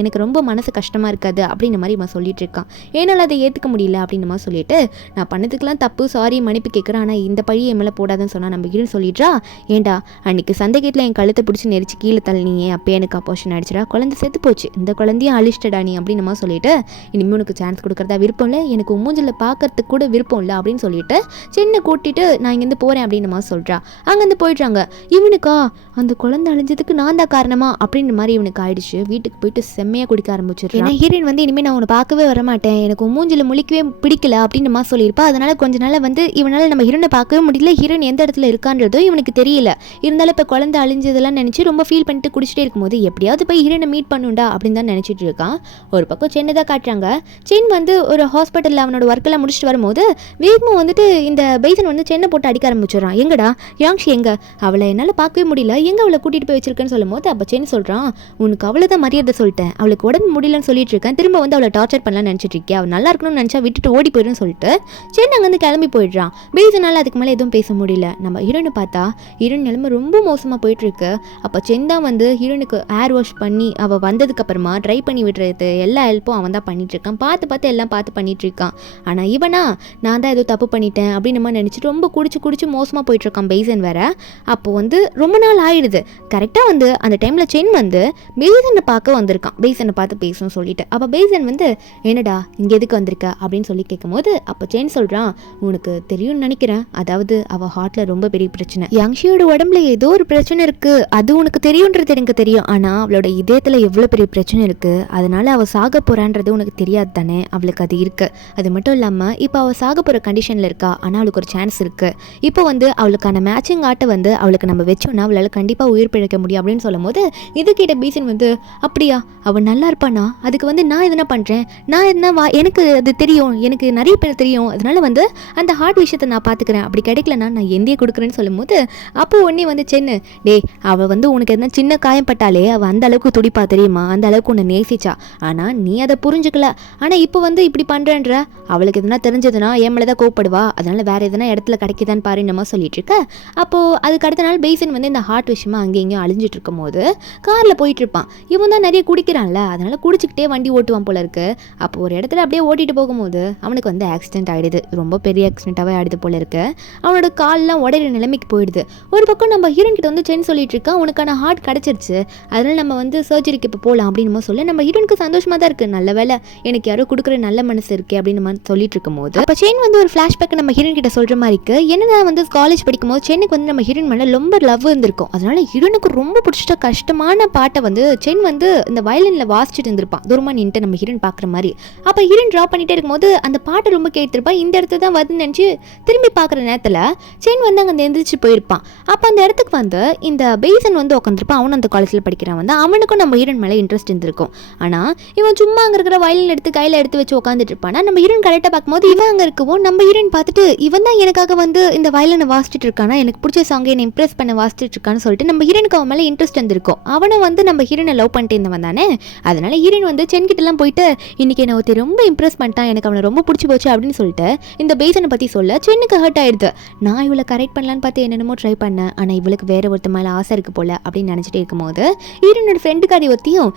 எனக்கு ரொம்ப மனசு கஷ்டமாக இருக்காது அப்படின்ற மாதிரி இவன் சொல்லிட்டு இருக்கான். ஏன்னால் அதை ஏற்றுக்க முடியல அப்படின்னு நம்ம சொல்லிட்டு நான் பண்ணதுக்கெல்லாம் தப்பு சாரி மன்னிப்பு கேட்குறேன், ஆனால் இந்த பழி என் மேலே போடாதுன்னு சொன்னால் நம்ம ஹீரோன் சொல்லிடுறா, ஏண்டா அன்றைக்கி சந்தேகத்தில் என் கழுத்தை பிடிச்சி நெரிச்சு கீழே தள்ளினியே அப்போ எனக்கு அபார்ஷன் ஆகிடுச்சிடா, குழந்தை செத்து போச்சு, இந்த குழந்தையும் அழிச்சிட்டடா நீ அப்படின்னு நம்ம சொல்லிட்டு இனிமேல் உனக்கு சான்ஸ் கொடுக்குறதா விருப்பம் இல்லை, எனக்கு மூஞ்சில் பார்க்கறதுக்கு கூட விருப்பம் இல்லை அப்படின்னு சொல்லிட்டு சின்ன கூட்டிட்டு நான் இங்கேருந்து போகிறேன் அப்படின்னு நம்ம சொல்கிறா. அங்கேருந்து போயிடுறாங்க. இவனுக்கா அந்த குழந்தை அழிஞ்சதுக்கு நான் தான் காரணமா அப்படின்ற மாதிரி இவனுக்கு ஆயிடுச்சு. வீட்டுக்கு போயிட்டு செம்மையாக குடிக்க ஆரம்பிச்சிருக்கேன். ஏன்னா ஹீரோயின் வந்து இனிமேல் நான் உன்னை பார்க்கவே வரமாட்டேன், எனக்கு மூஞ்சில் முழிக்கவே பிடிக்கல அப்படின்னு மாதிரி சொல்லியிருப்பா. அதனால கொஞ்ச நாள் வந்து இவனால் நம்ம ஹீரோனை பார்க்கவே முடியல, ஹீரோயின் எந்த இடத்துல இருக்கான்றதும் இவனுக்கு தெரியல. இருந்தாலும் இப்போ குழந்தை அழிஞ்சதெல்லாம் நினச்சி ரொம்ப ஃபீல் பண்ணிட்டு குடிச்சிட்டே இருக்கும்போது எப்படியாவது போய் ஹீரோனை மீட் பண்ணுண்டா அப்படின்னு தான் நினச்சிட்டு இருக்கான். ஒரு பக்கம் சென்னை தான் காட்டுறாங்க. சென் வந்து ஒரு ஹாஸ்பிட்டலில் அவனோட ஒர்க்கெல்லாம் முடிச்சுட்டு வரும்போது வேகமாக வந்துட்டு இந்த பைசன் வந்து சென்னை போட்டு அடிக்க ஆரம்பிச்சிடறான். எங்கடா யாங்ஷி எங்க, அவளை என்னால் பார்க்கவே முடியல, எங்கே அவளை கூட்டிகிட்டு போய் வச்சிருக்கேன்னு சொல்லும் போது அப்போ சென் சொல்கிறான், உனக்கு அவளை தான் மரியாதை சொல்லிட்டேன், அவளுக்கு உடம்பு முடியலன்னு சொல்லிட்டு இருக்கேன், திரும்ப வந்து அவளை டார்ச்சர் பண்ணலாம்னு நினச்சிட்டு இருக்கேன், அவள் நல்லா இருக்கணும்னு நினச்சா விட்டுட்டு ஓடி போயிடுன்னு சொல்லிட்டு சென் அங்கேருந்து கிளம்பி போயிடுறான். பேசனால அதுக்கு மேலே எதுவும் பேச முடியல. நம்ம ஹீரோனை பார்த்தா ஹீரோயின் நிலைமை ரொம்ப மோசமாக போயிட்டுருக்கு. அப்போ சென் தான் வந்து ஹீரோனுக்கு ஹேர் வாஷ் பண்ணி அவள் வந்ததுக்கப்புறமா ட்ரை பண்ணி விடுறது எல்லா ஹெல்ப்பும் அவன் தான் பண்ணிகிட்ருக்கான். பார்த்து எல்லாம் பார்த்து பண்ணிகிட்ருக்கான். ஆனால் இவனா நான் தான் ஏதோ தப்பு பண்ணிட்டேன் அப்படின்னு நம்ம நினச்சிட்டு ரொம்ப குடிச்சு மோசமாக போயிட்டுருக்கான் பேசன் வேற. அப்போ வந்து ரொம்ப நாள் ஆயிடுது. கரெக்டாக வந்து அந்த டைமில் சென் வந்து பேசனை பார்க்க வந்திருக்கான். பேசனை பார்த்து பேசணும்னு சொல்லிட்டு. அப்போ பேசன் வந்து என்னடா இங்கே எதுக்கு வந்திருக்க அப்படின்னு சொல்லி கேட்கும்போது அப்போ சென் சொல்கிறான், உனக்கு தெரியும்னு நினைக்கிறேன், அதாவது அவள் ஹார்ட்டில் ரொம்ப பெரிய பிரச்சனை, யாங்ஷியோட உடம்புல ஏதோ ஒரு பிரச்சனை இருக்குது, அது உனக்கு தெரியுன்றது எனக்கு தெரியும், ஆனால் அவளோட இதயத்தில் எவ்வளோ பெரிய பிரச்சனை இருக்குது, அதனால அவள் சாக போகிறான்றது உனக்கு தெரியாது தானே, அவளுக்கு அது இருக்குது. அது மட்டும் இல்லாமல் இப்போ அவள் சாக போகிற கண்டிஷனில் இருக்கா, ஆனால் அவளுக்கு ஒரு சான்ஸ் இருக்குது. இப்போ வந்து அவளுக்கான மேட்சிங் ஆட்டை வந்து அவளுக்கு நம்ம வச்சோன்னா அவளால் கண்டிப்பாக உயிர் பிழைக்க முடியும் அப்படின்னு சொல்லும் போது இது கேட்ட பீசன் வந்து அப்படியா அவள் நல்லா இருப்பானா, அதுக்கு வந்து நான் எதனா பண்ணுறேன், நான் எதனா எனக்கு அது தெரியும், எனக்கு நிறைய பேர் தெரியும், அதனால வந்து அந்த ஹார்ட் விஷயத்தை நான் பார்த்துக்கிறேன், அப்படி கிடைக்கலன்னா நான் எந்தையே கொடுக்குறேன்னு சொல்லும் போது அப்போ உடனே வந்து சென்னு, டே அவள் வந்து உனக்கு எதனா சின்ன காயப்பட்டாலே அவள் அந்த அளவுக்கு துடிப்பா தெரியுமா, அந்த அளவுக்கு உன்னை நேசிச்சா, ஆனால் நீ அதை புரிஞ்சுக்கல, ஆனால் இப்போ வந்து இப்படி பண்ணுறேன்ற, அவளுக்கு எதுனா தெரிஞ்சதுன்னா என் மேலே தான் கோவப்படுவா, அதனால வேற எதனா இடத்துல கிடைக்குதான்னு பாரு நம்ம சொல்லிட்டு இருக்க. அப்போது அதுக்கு அடுத்த நாள் பேசன் வந்து இந்த ஹார்ட் விஷயமா அங்கே இங்கேயும் அழிஞ்சிட்டு இருக்கும் போது காரில் போயிட்டு இருப்பான். இவன் தான் நிறைய குடிக்கிறான்ல, அதனால குடிச்சிக்கிட்டே வண்டி ஓட்டுவான் போல இருக்கு. அப்போ ஒரு இடத்துல அப்படியே ஓட்டிட்டு போகும்போது அவனுக்கு வந்து ஆக்சிடென்ட் ஆகிடுது. ரொம்ப பெரிய ஆக்சிடென்ட்டாகவே ஆகிடுது போல இருக்கு. அவனோட கால்லாம் உடையிற நிலைமைக்கு போயிடுது. ஒரு பக்கம் நம்ம ஹீரோன் கிட்ட வந்து சென் சொல்லிட்டு இருக்கான், உனக்கான ஹார்ட் கிடச்சிருச்சு, அதனால நம்ம வந்து சர்ஜரிக்கு இப்போ போகலாம் அப்படின்னு சொல்ல நம்ம ஹீரோனுக்கு சந்தோஷமாக தான் இருக்குது, நல்ல வேலை எனக்கு யாரோ கொடுக்குற நல்ல மனசு இருக்கே அப்படின்னு நம்ம சொல்லிட்டு இருக்கும் போது அப்போ சென் வந்து ஒரு ஃப்ளாஷ்பேக் நம்ம ஹீரோன் கிட்ட சொல்கிற மாதிரி இருக்கு. என்னன்னா வந்து காலேஜ் படிக்கும் போது சென்னுக்கு வந்து நம்ம ஹீரோன் மேலே ரொம்ப லவ் இருந்திருக்கும். அதனால ஹீரோனுக்கு ரொம்ப பிடிச்சிட்ட கஷ்டமான பாட்டை வந்து சென் வந்து இந்த வயலினில் வாசிச்சுட்டு இருந்திருப்பான், தூரமாக நின்று நம்ம ஹீரோன் பார்க்குற மாதிரி. அப்போ ஹீரோன் ட்ரா பண்ணிட்டே இருக்கும்போது அந்த பாட்டை ரொம்ப கேட்டிருப்பான். இந்த இடத்துல தான் வருதுன்னு நினச்சி திரும்பி பார்க்குற நேரத்தில் சென் வந்து அங்கே எந்திரிச்சு போயிருப்பான். அப்போ அந்த இடத்துக்கு வந்து இந்த பேசன் வந்து உட்காந்துருப்பான். அவனும் அந்த காலேஜில் படிக்கிறான். வந்து அவனுக்கும் நம்ம ஹீரோன் மேலே இன்ட்ரெஸ்ட் இருந்திருக்கும். ஆனால் இவன் சும்மா அங்கே இருக்கிற வயலின் எடுத்து கையில் எடுத்து வச்சு உட்காந்துட்டு இருப்பானா. நம்ம ஹீரோன் கரெக்டாக பார்க்கும்போது இவன் அங்கே இருக்கவும் நம்ம ஹீரோன் பார்த்துட்டு இவன் தான் எனக்காக வந்து இந்த வயலினை வாசிச்சுட்டு இருக்கானா, எனக்கு பிடிச்ச சாங்கை என்னை இம்ப்ரெஸ் பண்ண வாசிச்சுட்டு இருக்கான்னு சொல்லிட்டு நம்ம ஹீரோனுக்கு அவன் மேலே இன்ட்ரெஸ்ட் இருந்திருக்கும். அவனை வந்து நம்ம ஹீரோனை லவ் பண்ணிட்டு இருந்தவன் தானே. அதனால ஹீரோன் வந்து சென் கிட்டலாம் போயிட்டு இன்னைக்கு என்னை ஒருத்தர் ரொம்ப இம்ப்ரெஸ் பண்ணிட்டான், எனக்கு அவனை ரொம்ப பிடிச்சி போச்சு அப்படின்னு சொல்லிட்டு இந்த பேசனை பற்றி சொல்ல சென்னுக்கு ஹர்ட் ஆயிடுது. நான் இவளை கரெக்ட் பண்ணலான்னு பார்த்து என்னென்னமோ ட்ரை பண்ணேன், ஆனால் இவளுக்கு வேற ஒருத்த மேலே ஆசை இருக்கு போல அப்படின்னு நினச்சிட்டே இருக்கும்போது ஹீரோனோட ஃப்ரெண்டுக்காரி ஒத்தியும்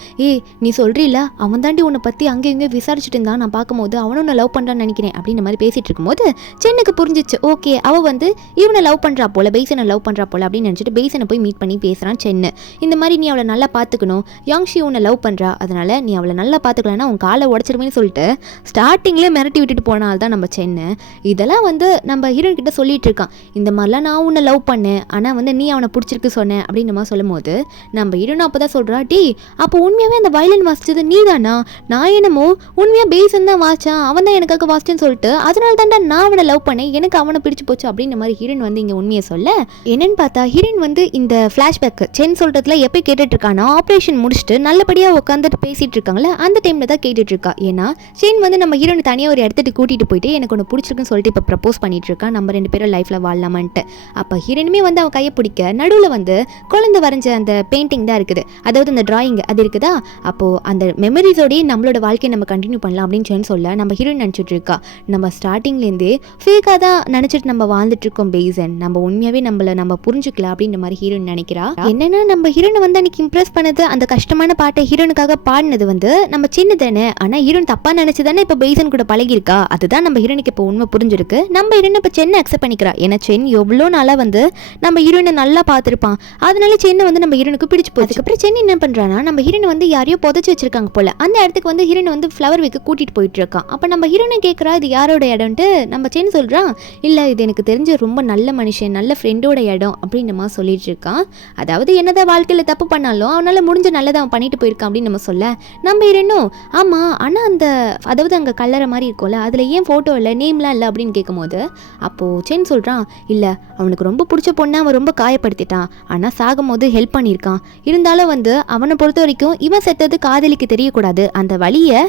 நீ சொல்றீல அவன் தாண்டி உன்னை பற்றி அங்கே இங்கே விசாரிச்சுட்டு இருந்தான், நான் பார்க்கும்போது அவனும் நான் லவ் பண்ணுறான்னு நினைக்கிறேன் அப்படின்னு மாதிரி பேசிட்டு இருக்கும்போது சென்னுக்கு புரிஞ்சிச்சு, ஓகே அவள் வந்து இவனை லவ் பண்ணுறா போல, பேசனை லவ் பண்ணுறா போல அப்படின்னு நினச்சிட்டு பேசனை போய் மீட் பண்ணி பேசுகிறான் சென்னு. இந்த மாதிரி நீ அவளை நல்லா பார்த்துக்கணும், யாங்ஷி உன்னை லவ் பண்ணுறா, அதனால நீ அவளை நல்லா பார்த்துக்கலன்னா உன் காலை உடச்சிருவேன்னு சொல்லிட்டு ஸ்டார்டிங்லேயே மிரட்டி விட்டுட்டு போனால் தான் நம்ம சென்னு. இதெல்லாம் வந்து நம்ம ஹீரோன் கிட்ட சொல்லிட்டு இருக்கான், இந்த மாதிரிலாம் நான் உன்னை லவ் பண்ணேன், ஆனால் வந்து நீ அவனை பிடிச்சிருக்கு சொன்னேன் அப்படின்னு நம்ம சொல்லும் போது நம்ம ஹீரோன் அப்போ தான் சொல்கிறா, டீ அப்போ உண்மையாகவே அந்த வயலின் வாசிச்சது நீ தானா, நான் என்னமோ உண்மையாக பேசன் தான் வாசிச்சான், அவன் தான் எனக்காக வாசிச்சேன்னு சொல்லிட்டு அதனால தான்டா நான் அவனை லவ் பண்ணேன், எனக்கு அவனை பிடிச்சி போச்சு அப்படின்னு மாதிரி ஹீரோன் வந்து இங்கே உண்மையை சொல்ல என்னன்னு பார்த்தா ஹீரோன் வந்து இந்த ஃப்ளாஷ்பேக் சென் சொல்கிறதுல எப்போ கேட்டுட்டு இருக்கானா, ஆப்ரேஷன் முடிச்சுட்டு நல்லபடியாக உட்காந்துட்டு பேசிட்டு இருக்காங்களே அந்த டைமில் தான் கேட்டுட்டு இருக்கா. ஏன்னா சென் வந்து நம்ம ஹீரோனை தனியாக ஒரு இடத்துக்கு கூட்டிகிட்டு போயிட்டு எனக்கு ஒன்று பிடிச்சிருக்குன்னு சொல்லிட்டு இப்போ ப்ரப்போஸ் பண்ணிட்டு இருக்கான், நம்ம 2 பேரும் லைஃப்பில் வாழலாமான்ட்டு. அப்போ ஹீரோனுமே வந்து அவன் கையை பிடிக்க நடுவில் வந்து குழந்தை வரைஞ்ச அந்த பெயிண்டிங் தான் இருக்குது, அதாவது அந்த டிராயிங் அது இருக்குதா. அப்போது அந்த மெமரிஸோடய நம்மளோட வாழ்க்கையை நம்ம கண்டினியூ பண்ணலாம் அப்படின்னு சென் சொல்ல நம்ம ஹீரோயின் நினச்சிட்டு இருக்கா, நம்ம ஸ்டார்டிங்லேருந்தே ஃபேக்காக தான் நினச்சிட்டு நம்ம வாழ்ந்துட்டு இருக்கோம் பேசன், நம்ம உண்மையாகவே நம்ம புரிஞ்சுக்கல அப்படின்ற மாதிரி ஹீரோயின் நினைக்கிறா. என்னன்னா நம்ம ஹீரோனை வந்து அன்னைக்கு இம்ப்ரெஸ் பண்ணது அந்த கஷ்டமான பாட்டை ஹீரோனுக்காக பாடினது வந்து நம்ம சின்ன தானே, ஆனால் ஹீரோன் தப்பாக நினச்சி தானே இப்போ பேசன் கூட பழகிருக்கா, அதுதான் நம்ம ஹீரோனுக்கு இப்போ உண்மை புரிஞ்சிருக்கு. நம்ம ஹீரோன் இப்போ சென்னை அக்செப்ட் பண்ணிக்கிறா, ஏன்னா சென் எவ்வளோ நாளாக வந்து நம்ம ஹீரோனை நல்லா பார்த்துருப்பான், அதனால சென்னை வந்து நம்ம ஹீரோனுக்கு பிடிச்சி போச்சு. அதுக்கப்புறம் சென்னை என்ன பண்ணுறான்னா நம்ம ஹீரோனை வந்து யாரையோ புதைச்சி வச்சிருக்காங்க போல, அந்த இடத்துக்கு வந்து ஹீரோனை வந்து ஃப்ளவர் வைக்க கூட்டிகிட்டு போயிட்டு இருக்கான். அப்போ நம்ம ஹீரோனை கேட்குறா இது யாரோட இடம்ட்டு, நம்ம சென் சொல்கிறான் இல்லை இது எனக்கு தெரிஞ்ச ரொம்ப நல்ல மனுஷன் நல்ல ஃப்ரெண்டோட இடம் அப்படின்னு நம்ம சொல்லிட்டு இருக்கான். அதாவது என்னதான் வாழ்க்கையில் தப்பு பண்ணாலும் அவனால் முடிஞ்ச நல்லதை அவன் பண்ணிட்டு போயிருக்கான் அப்படின்னு நம்ம சொல்ல நம்ம ஹீரோனும் ஆமாம் ஆனால் அதாவது அங்கே கல்லறை மாதிரி இருக்கும்ல அதில் ஏன் ஃபோட்டோ இல்லை நேம்லாம் இல்லை அப்படின்னு கேட்கும்போது அப்போது சென் சொல்கிறான் இல்லை அவனுக்கு ரொம்ப பிடிச்ச பொண்ணை அவன் ரொம்ப காயப்படுத்திட்டான், ஆனால் சாகும்போது ஹெல்ப் பண்ணியிருக்கான், இருந்தாலும் வந்து அவனை பொறுத்த வரைக்கும் இவன் செத்தது காதலிக்கு தெரியக்கூடாது, அந்த வழியை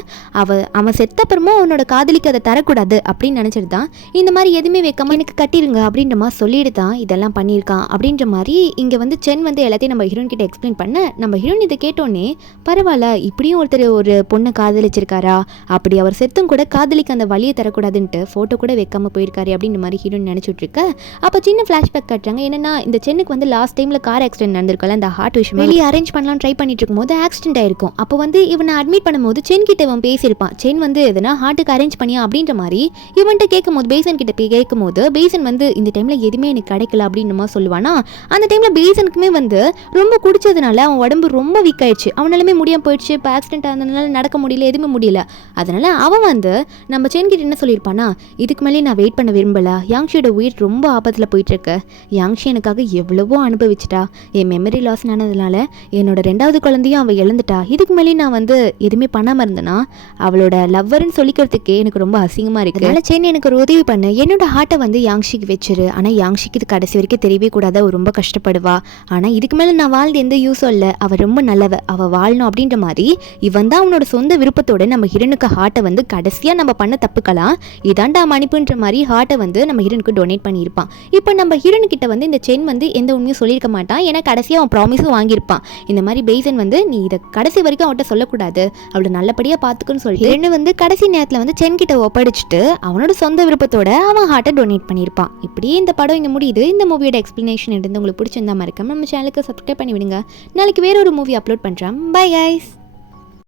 அவன் செத்தப்புறமும் அவனோட காதலிக்கு அதை தரக்கூடாது அப்படின்னு நினச்சிட்டு தான் இந்த மாதிரி எதுவுமே வைக்காம எனக்கு கட்டிருங்க அப்படின்ற மாதிரி சொல்லிட்டு தான் இதெல்லாம் பண்ணியிருக்கான் அப்படின்ற மாதிரி இங்கே வந்து சென் வந்து எல்லாத்தையும் நம்ம ஹீரோன் கிட்ட எக்ஸ்பிளைன் பண்ண நம்ம ஹீரோன் இதை கேட்டோன்னே பரவாயில்ல இப்படியும் ஒருத்தர் ஒரு பொண்ணை காதலிச்சிருக்காரா, அப்படி அவர் செத்தும் கூட காதலிக்கு அந்த வழியை தரக்கூடாதுன்ட்டு பண்ணிட்டு ஃபோட்டோ கூட வைக்காம போயிருக்காரு அப்படின்ற மாதிரி ஹீரோயின் நினச்சிட்டு இருக்க. அப்போ சின்ன ஃப்ளாஷ்பேக் காட்டுறாங்க. என்னன்னா இந்த சென்னுக்கு வந்து லாஸ்ட் டைமில் கார் ஆக்சிடென்ட் நடந்திருக்கல, அந்த ஹார்ட் விஷயம் வெளியே அரேஞ்ச் பண்ணலாம் ட்ரை பண்ணிட்டு இருக்கும்போது ஆக்சிடென்ட் ஆயிருக்கும். அப்போ வந்து இவனை அட்மிட் பண்ணும்போது சென் கிட்ட இவன் பேசியிருப்பான். சென் வந்து எதுனா ஹார்ட்டுக்கு அரேஞ்ச் பண்ணியா அப்படின்ற மாதிரி இவன்கிட்ட கேட்கும்போது பேசன் கிட்ட போய் கேட்கும்போது பேசன் வந்து இந்த டைமில் எதுவுமே எனக்கு கிடைக்கல அப்படின்னு மாதிரி சொல்லுவானா. அந்த டைமில் பேசனுக்குமே வந்து ரொம்ப குடிச்சதுனால அவன் உடம்பு ரொம்ப வீக் ஆயிடுச்சு. அவனாலுமே முடியாமல் போயிடுச்சு. இப்போ ஆக்சிடென்ட் ஆனதுனால நடக்க முடியல, எதுவுமே முடியல. அதனால அவன் வந்து நம்ம சென் கிட்ட என்ன சொல்லியிருப்பானா, இதுக்கு மேலே நான் வெயிட் பண்ண விரும்பல, யாங்ஷியோட உயிர் ரொம்ப ஆபத்தில் போயிட்டு இருக்கு. யாங்ஷி எனக்காக எவ்வளவோ அனுபவிச்சிட்டா. என் மெமரி லாஸ் ஆனதுனால என்னோட 2வது குழந்தையும் அவள் இழந்துட்டா. இதுக்கு மேலே நான் வந்து எதுவுமே பண்ணாமல் இருந்தேன்னா அவளோட லவ்வர்னு சொல்லிக்கிறதுக்கே எனக்கு ரொம்ப அசிங்கமாக இருக்கு. அதனால சென் எனக்கு ஒரு உதவி பண்ணு, என்னோட ஹார்ட்டை வந்து யாங்ஷிக்கு வச்சிரு. ஆனால் யாங்ஷிக்கு இது கடைசி வரைக்கும் தெரியவே கூடாது, அவள் ரொம்ப கஷ்டப்படுவா. ஆனால் இதுக்கு மேலே நான் வாழ்ந்து எந்த யூஸும் இல்லை, அவள் ரொம்ப நல்லவ, அவள் வாழணும் அப்படின்ற மாதிரி இவன் தான் அவனோட சொந்த விருப்பத்தோட நம்ம ஹீரோனுக்கு ஹார்ட்டை வந்து கடைசியாக நம்ம பண்ண தப்புக்கலாம் இதாண்டா மன்னிப்புன்ற மாதிரி ஹார்ட்டை வந்து நம்ம ஹீரோனுக்கு டொனேட் பண்ணியிருப்பான். இப்போ நம்ம ஹீரோனுக்கிட்ட வந்து இந்த சென் வந்து எந்த உண்மையும் சொல்லியிருக்க மாட்டான். ஏன்னா கடைசியாக அவன் ப்ராமிஸும் வாங்கியிருப்பான். இந்த மாதிரி பேசன் வந்து நீ இதை கடைசி வரைக்கும் அவன்கிட்ட சொல்லக்கூடாது, அவளை நல்லபடியாக பார்த்துக்குன்னு சொல்லிட்டு ஹீரோனு வந்து கடைசி நேரத்தில் வந்து சென் கிட்ட ஒப்படைச்சிட்டு அவனோட சொந்த விருப்பத்தோட அவன் ஹார்ட்டை டொனேட் பண்ணியிருப்பான். இப்படியே இந்த படம் இங்கே முடியுது. இந்த மூவியோட எக்ஸ்பிளனேஷன் இருந்து உங்களுக்கு பிடிச்சிருந்தா மறக்காம நம்ம சேனலுக்கு சப்ஸ்கிரைப் பண்ணி விடுங்க. நாளைக்கு வேற ஒரு மூவி அப்லோட் பண்ணுறேன். Bye guys.